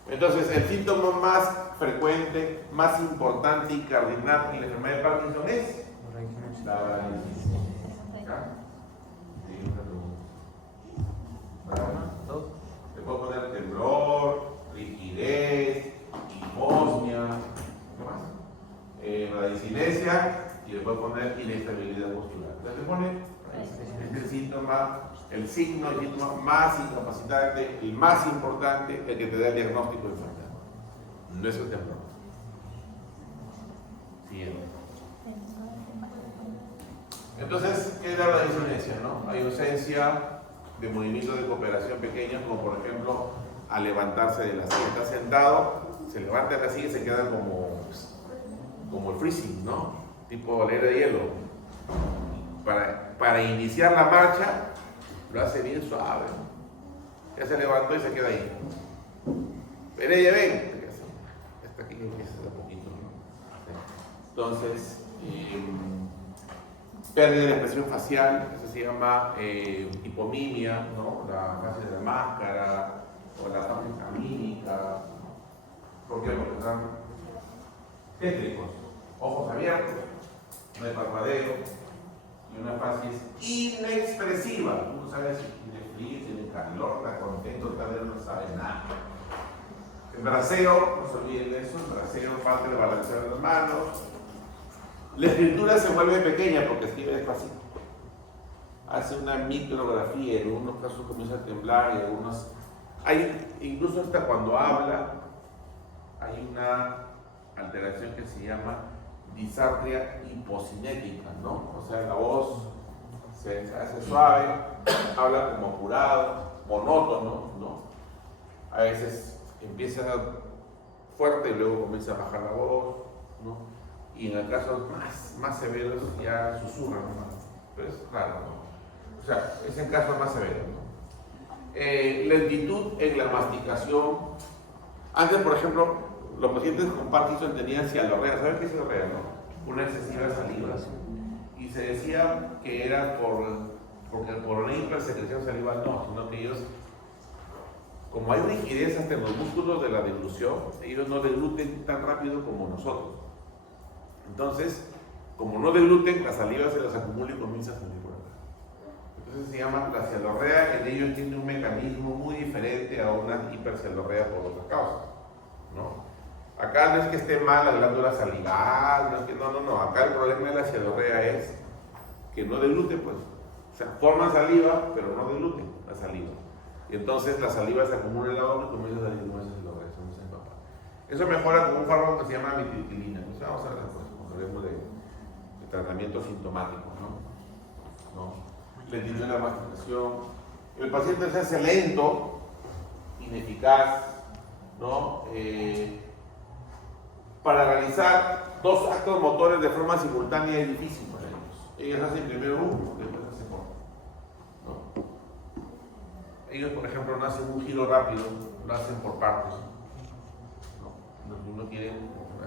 Entonces, el síntoma más frecuente, más importante y cardinal en la enfermedad de Parkinson es la bradicinesia. Le puedo poner temblor, rigidez, hiposmia, ¿qué más? Bradicinesia y le puedo poner inestabilidad muscular. Entonces le pone el síntoma, el signo, el síntoma más incapacitante, el más importante, el que te da el diagnóstico de enfermedad. No es el temblor. Siguiente. Entonces, ¿qué es la bradicinesia, no? Hay ausencia de movimientos de cooperación pequeños, como por ejemplo, al levantarse de la silla. Está sentado, se levanta de la silla y se queda como el freezing, ¿no? Tipo bolera de hielo. Para iniciar la marcha, lo hace bien suave. Ya se levantó y se queda ahí. Ven, ella ven. Hasta aquí empieza de a poquito, ¿no? Entonces, pérdida de expresión facial, eso se llama hipomimia, ¿no? La fase de la máscara o la fase camínica. ¿Por qué? Porque están tétricos, ojos abiertos, no hay parpadeo. Y una fase es inexpresiva. Uno sabe si tiene frío, tiene calor, está contento, tal vez no sabe nada. El braceo, no se olviden de eso, el braceo, falta de balancear las manos. La escritura se vuelve pequeña porque escribe despacito. Hace una micrografía, en algunos casos comienza a temblar y algunos... incluso hasta cuando habla, hay una alteración que se llama disartria hipocinética, ¿no? O sea, la voz se hace suave, habla como apurado, monótono, ¿no? A veces empieza fuerte y luego comienza a bajar la voz, ¿no? Y en el caso más severos ya susurran más. Pero es claro, ¿no? O sea, es en casos más severos, ¿no? Lentitud en la masticación. Antes, por ejemplo, los pacientes con Parkinson tenían cialorrea. ¿Saben qué es cialorrea, no? Una excesiva saliva. Y se decía que era porque por una hipersecreción salival, no, sino que ellos, como hay rigidez hasta en los músculos de la deglución, ellos no degluten tan rápido como nosotros. Entonces, como no degluten, la saliva se les acumula y comienza a salir por acá. Entonces se llama la cialorrea. En ellos tiene un mecanismo muy diferente a una hipercialorrea por otras causas, ¿no? Acá no es que esté mal la glándula salival, no es que no. Acá el problema de la cialorrea es que no degluten, pues. O sea, forman saliva, pero no degluten la saliva. Y entonces la saliva se acumula en la boca y comienza a salir como esa cialorrea, se empapa. Eso mejora con un fármaco que se llama mitriptilina. Entonces vamos a ver después, cuando hablemos de tratamiento sintomático, ¿no? Lentitud en la masticación. El paciente se hace lento, ineficaz, ¿no? Para realizar dos actos motores de forma simultánea es difícil para ellos. Ellos hacen primero uno, después hacen otro, ¿no? Ellos, por ejemplo, no hacen un giro rápido, lo hacen por partes, ¿no? Uno quiere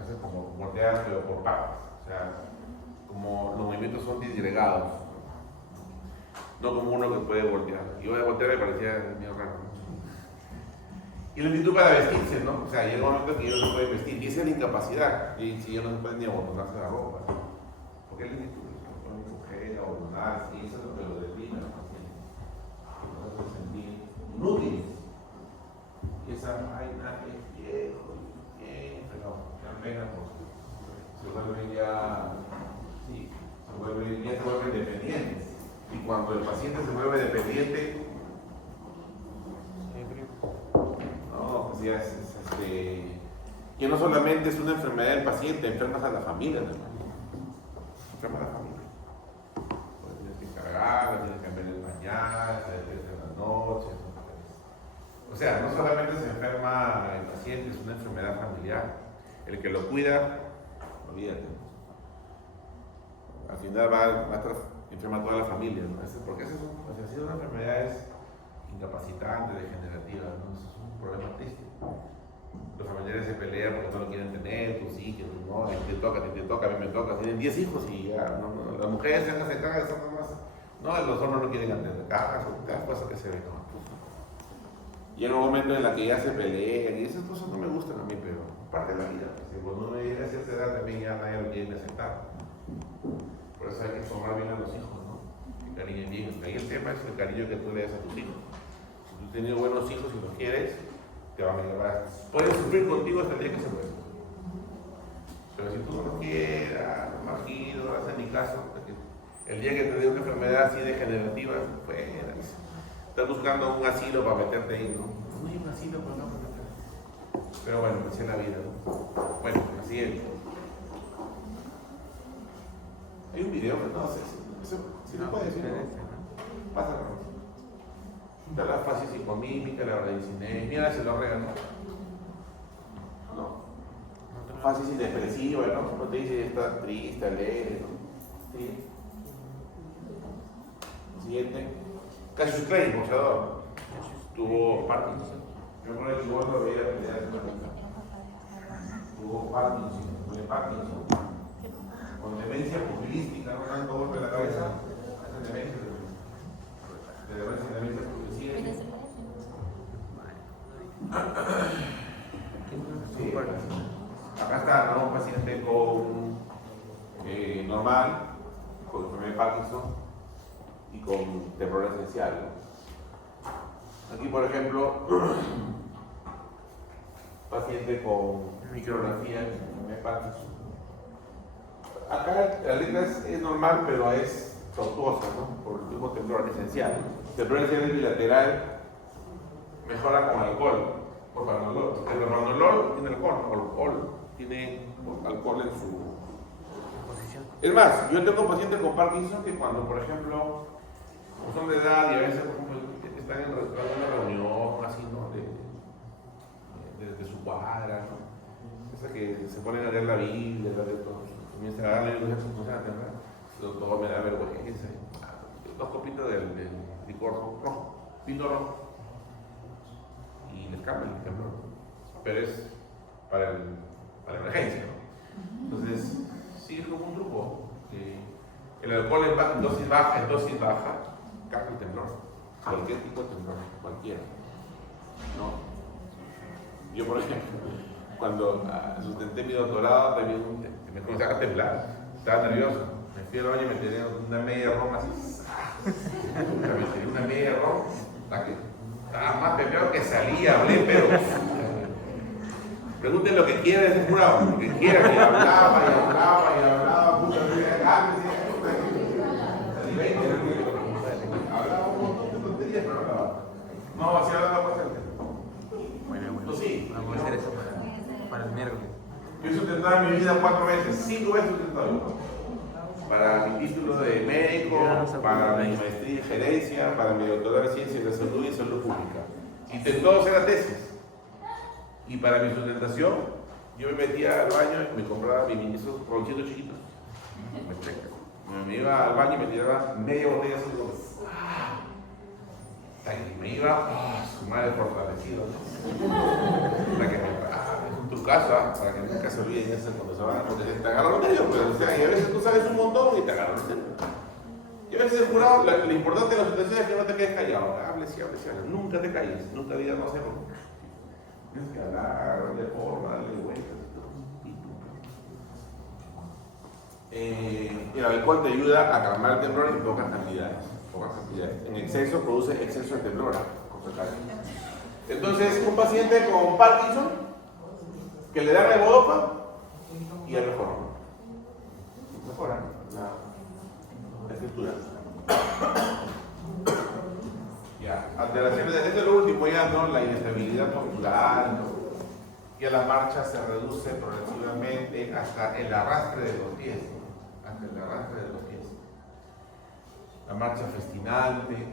hacer como voltear, pero por partes. O sea, como los movimientos son disgregados, no como uno que puede voltear. Yo de voltear me parecía medio raro, ¿no? Y lentitud para vestirse, ¿no? O sea, llega un momento que ellos no se pueden vestir, y esa es la incapacidad, y si ellos no se pueden ni abotonarse la ropa, ¿no? Porque es lentitud, no pueden coger, abandonarse, y eso es lo que lo define a los pacientes, que nos hace sentir inútiles. Y esa vaina es viejo, pero dan pena porque se vuelven ya, sí, se vuelven dependientes. Y cuando el paciente se vuelve dependiente, no, pues ya que no solamente es una enfermedad del paciente, enfermas a la familia también. Enferma a la familia. Pues tienes que cargar, tienes que cambiar el pañal, se despierta en las noches. O sea, no solamente se enferma el paciente, es una enfermedad familiar. El que lo cuida, olvídate. Al final va a estar enferma toda la familia, ¿no? Porque esas son una enfermedades incapacitantes, degenerativas, ¿no? Eso es un problema triste. Los familiares se pelean porque no lo quieren tener, tus hijos, ¿no? Te toca, a mí me toca. Tienen 10 hijos y ya, no. Las mujeres se cagan, están nomás. No, los hombres no quieren atender cajas o cada cosa que se ve, ¿no? Y en un momento en la que ya se pelean, y esas cosas no me gustan a mí, pero parte de la vida. Pues, cuando uno llega a cierta edad también ya nadie lo quiere aceptar. Por eso hay que formar bien a los hijos, ¿no? Que cariñen bien. Ahí el tema es el cariño que tú le das a tus hijos. Si tú tienes buenos hijos y los quieres, te van a llevar. Pueden sufrir contigo hasta el día que se mueren. Pero si tú no lo quieras, no imagino, no haces ni caso, el día que te dé una enfermedad así degenerativa, pues estás buscando un asilo para meterte ahí, ¿no? No hay un asilo para no meterte. Pero bueno, así es la vida, ¿no? Bueno, así es. Hay un video, pero no sé si no puede decir, ¿no? Pásalo. De la fase psicomímica, la radicinés, mira si lo regan, ¿no? Fase depresiva, ¿no? Como te dice, está triste, alegre, ¿no? Sí. Siguiente. Cassius Clay, boxeador. Tuvo Parkinson. Yo con el gol lo veía pelear en la tuvo Parkinson. Con demencia pugilística, no tanto golpe en la cabeza. Esa demencia progresiva. Sí, acá está, ¿no? Un paciente con normal, con enfermedad de Parkinson y con temblor esencial, ¿no? Aquí, por ejemplo, paciente con micrografía de enfermedad de Parkinson. Acá la letra es normal, pero es tortuosa, ¿no? Por el mismo temblor esencial. El temblor esencial bilateral mejora con alcohol, por Propranolol. El Propranolol tiene alcohol, tiene alcohol en su composición. Es más, yo tengo pacientes con Parkinson que cuando, por ejemplo, son de edad y a veces, por ejemplo, están en una reunión así, ¿no? De su cuadra, ¿no? Esa que se ponen a leer la Biblia, de todo. Comienza a darle luz a sus cosas, ¿verdad? Todo me da vergüenza. 2 copitas del licor rojo, vino rojo. y les cambia el temblor. Pero es para la emergencia, ¿no? Entonces, sí es como un truco. El alcohol en dosis baja, cambia el temblor. Cualquier tipo de temblor, cualquiera. ¿No? Yo, por ejemplo, cuando sustenté mi doctorado, me comenzaba a temblar. Estaba nervioso. Me fui al baño y me tiré una media ron así. Me tiré una media ron. Estaba más temblado que salía, hablé, pero. Pregunten lo que quieran, es jurado. Lo que quieran, y hablaba, puta, hablaba un montón de tonterías, pero hablaba. No, así hablaba bastante. Bueno. Sí. Vamos a hacer eso para el miércoles. Yo he sustentado en mi vida 4 veces, 5 veces sustentado yo. Para mi título de médico, para mi maestría en gerencia, para mi doctorado en ciencias de salud y salud pública. Intenté hacer la tesis. Y para mi sustentación, yo me metía al baño y me compraba esos ronchitos chiquitos. Me iba al baño y me tiraba media botella así como. Y me iba, su madre fortalecido. Es un trucazo, para que nunca se olviden eso cuando se van, porque te agarran medio, pero o sea, y a veces tú sabes un montón y te agarran medio. Y a veces el jurado, lo importante de la sustentación es que no te quedes callado. Hables y hables y hables. Nunca te calles, nunca digas no sé por qué. Tienes que hablar, darle forma, darle vueltas y todo. El alcohol te ayuda a calmar el temblor en pocas cantidades. En exceso produce exceso de temblor. Entonces, un paciente con Parkinson que le dan levodopa y ya mejora la escritura. Ya, alteraciones, esto es lo último ya, ¿no? La inestabilidad postural, ¿no? Y a la marcha se reduce progresivamente hasta el arrastre de los pies, ¿no? Hasta el arrastre de los pies. La marcha festinante,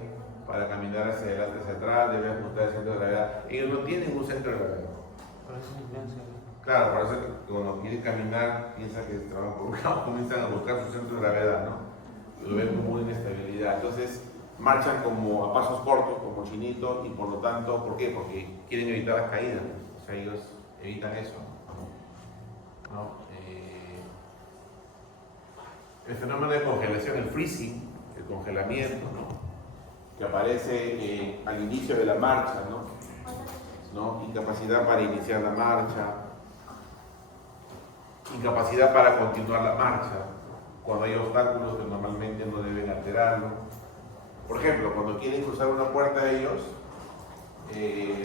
para caminar hacia adelante, hacia atrás, debe ajustar el centro de gravedad. Ellos no tienen un centro de gravedad. Claro, por eso que cuando quieren caminar, piensan que se van por un lado, comienzan a buscar su centro de gravedad, ¿no? Lo ven como una inestabilidad. Entonces, marchan como a pasos cortos, como chinitos, y por lo tanto, ¿por qué? Porque quieren evitar las caídas. O sea, ellos evitan eso, ¿no? El fenómeno de congelación, el freezing, el congelamiento, ¿no? Que aparece al inicio de la marcha, ¿no? Incapacidad para iniciar la marcha, incapacidad para continuar la marcha, cuando hay obstáculos que normalmente no deben alterarlo. Por ejemplo, cuando quieren cruzar una puerta ellos,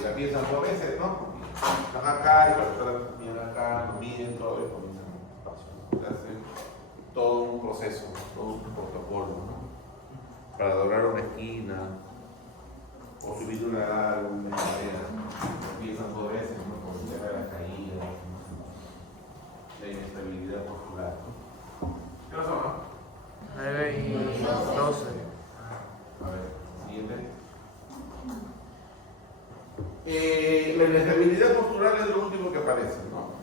la piensan 2 veces, ¿no? Están acá y la persona viene acá, lo miden todo y comienzan a pasar. Hace todo un proceso, todo un protocolo, ¿no? Para doblar una esquina o subir una escalera. Empiezan 2 veces, ¿no? Por el tema de las caídas, ¿no? La inestabilidad postural. ¿Qué pasó, no? 9 y 12. A ver, siguiente. La inestabilidad postural es lo último que aparece, ¿no?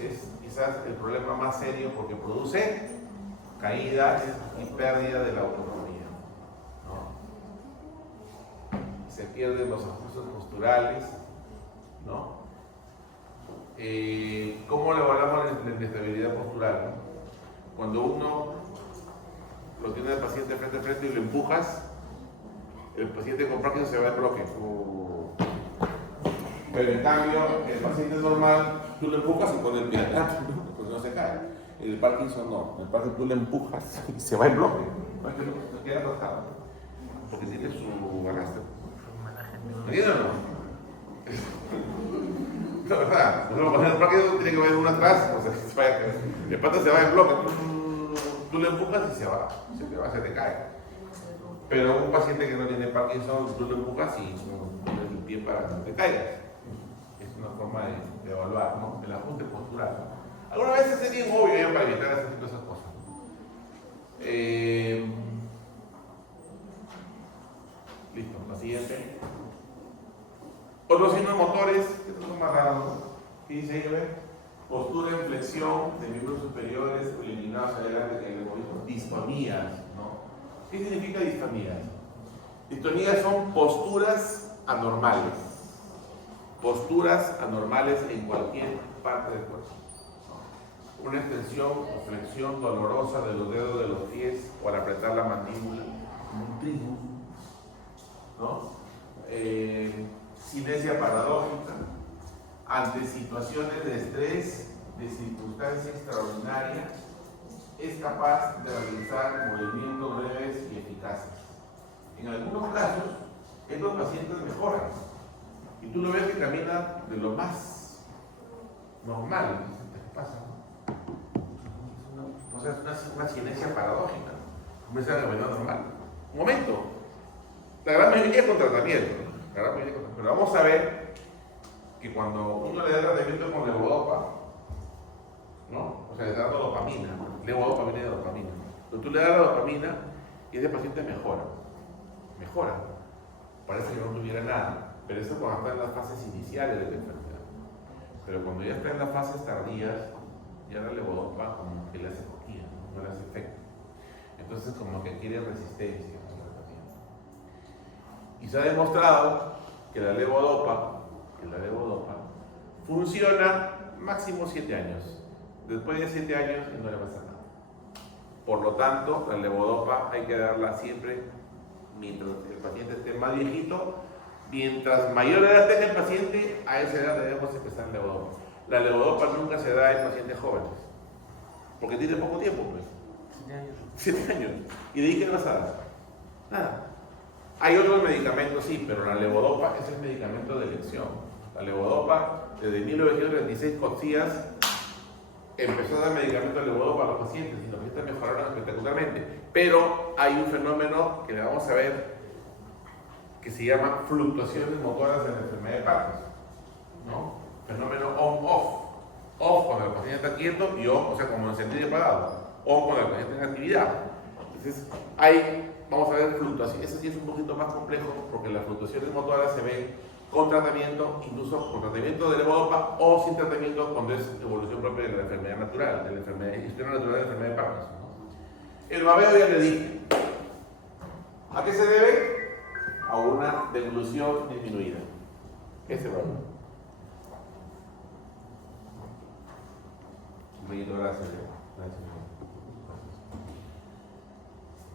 Es quizás el problema más serio porque produce caídas y pérdida de la autonomía, ¿no? Se pierden los ajustes posturales, ¿no? ¿Cómo le evaluamos la inestabilidad postural, ¿no? Cuando uno lo tiene al paciente frente a frente y lo empujas, el paciente con Parkinson se va de bloque. Pero en cambio, el paciente normal, tú lo empujas y pone el pie adelante, pues no se cae. El Parkinson no. El Parkinson tú le empujas y se va en bloque. No es que no queda rotado, porque tiene su arrastre. ¿Entiendes o no? La verdad, cuando el Parkinson tiene que ver uno atrás, o sea, se vaya a caer. El pata se va en bloque. Tú le empujas y se va, se te cae. Pero un paciente que no tiene Parkinson, tú lo empujas y pones el pie para que no te caigas. Es una forma de evaluar, ¿no? El ajuste postural. Algunas veces sería obvio ya para evitar ese tipo de esas cosas. Listo, la siguiente. Otros signos motores, que estos son más raros. ¿Qué dice ahí, ve? Postura en flexión de miembros superiores eliminados adelante en el movimiento. Distonías, ¿no? ¿Qué significa distonías? Distonías son posturas anormales. Posturas anormales en cualquier parte del cuerpo. Una extensión o flexión dolorosa de los dedos de los pies o al apretar la mandíbula, un trigo, ¿no? Sinesia paradójica ante situaciones de estrés, de circunstancia extraordinaria, es capaz de realizar movimientos breves y eficaces. En algunos casos, estos pacientes mejoran y tú lo ves que camina de lo más normal. ¿Qué pasa? O sea, es una sinesia paradójica. Comienza a caminar normal. Un momento. La gran mayoría con tratamiento. Pero vamos a ver que cuando uno le da tratamiento con levodopa, ¿no? O sea, le da dopamina. Levodopa viene de dopamina. Pero tú le das la dopamina y ese paciente mejora. Mejora. Parece que no tuviera nada. Pero eso cuando está en las fases iniciales de la enfermedad. Pero cuando ya está en las fases tardías, ya la levodopa como que le hace coquilla, no le hace efecto. Entonces como que adquiere resistencia al tratamiento. Y se ha demostrado que la levodopa funciona máximo 7 años. Después de 7 años no le pasa nada. Por lo tanto, la levodopa hay que darla siempre mientras el paciente esté más viejito. Mientras mayor edad tenga el paciente, a esa edad debemos empezar la levodopa. La levodopa nunca se da en pacientes jóvenes, porque tiene poco tiempo, pues. 7 años. ¿Y de ahí qué le vas a dar? Nada. Hay otros medicamentos, sí, pero la levodopa es el medicamento de elección. La levodopa, desde 1936 Cosías empezó a dar medicamento de levodopa a los pacientes y los pacientes mejoraron espectacularmente. Pero hay un fenómeno que le vamos a ver que se llama fluctuaciones motoras en la enfermedad de Parkinson, ¿no? Fenómeno on-off. Off cuando el paciente está quieto y on, o sea, como encendido y apagado. On cuando el paciente está en actividad. Entonces, vamos a ver fluctuaciones. Eso sí es un poquito más complejo porque las fluctuaciones motoras se ven con tratamiento, incluso con tratamiento de levodopa o sin tratamiento cuando es evolución propia de la enfermedad natural, de la enfermedad, historia natural de la enfermedad de Parkinson, ¿no? El babeo ya le dije. ¿A qué se debe? A una deglución disminuida. Ese babeo. Gracias. Gracias.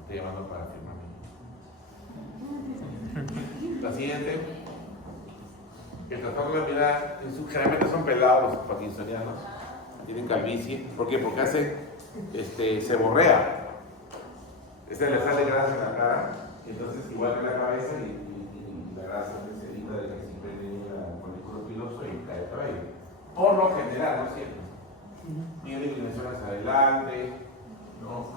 Estoy llamando para firmar. La siguiente. El trastorno de la mirada, generalmente son pelados los parkinsonianos, tienen calvicie. ¿Por qué? Porque se borrea. Le sale grasa en la cara, y entonces igual que la cabeza y la grasa se evita de que siempre tenga el folículo piloso y cae el cabello. Por lo general, no siempre. Tiene inclinaciones hacia adelante, ¿no?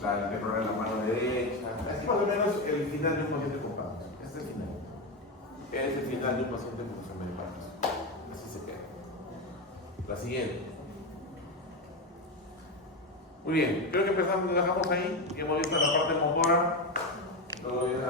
La perora en la mano derecha. Así más o menos el final de un paciente con Parkinson. Este es el final. Es el final de un paciente con enfermedad de Parkinson. Así se queda. La siguiente. Muy bien, creo que empezamos, lo dejamos ahí y hemos visto la parte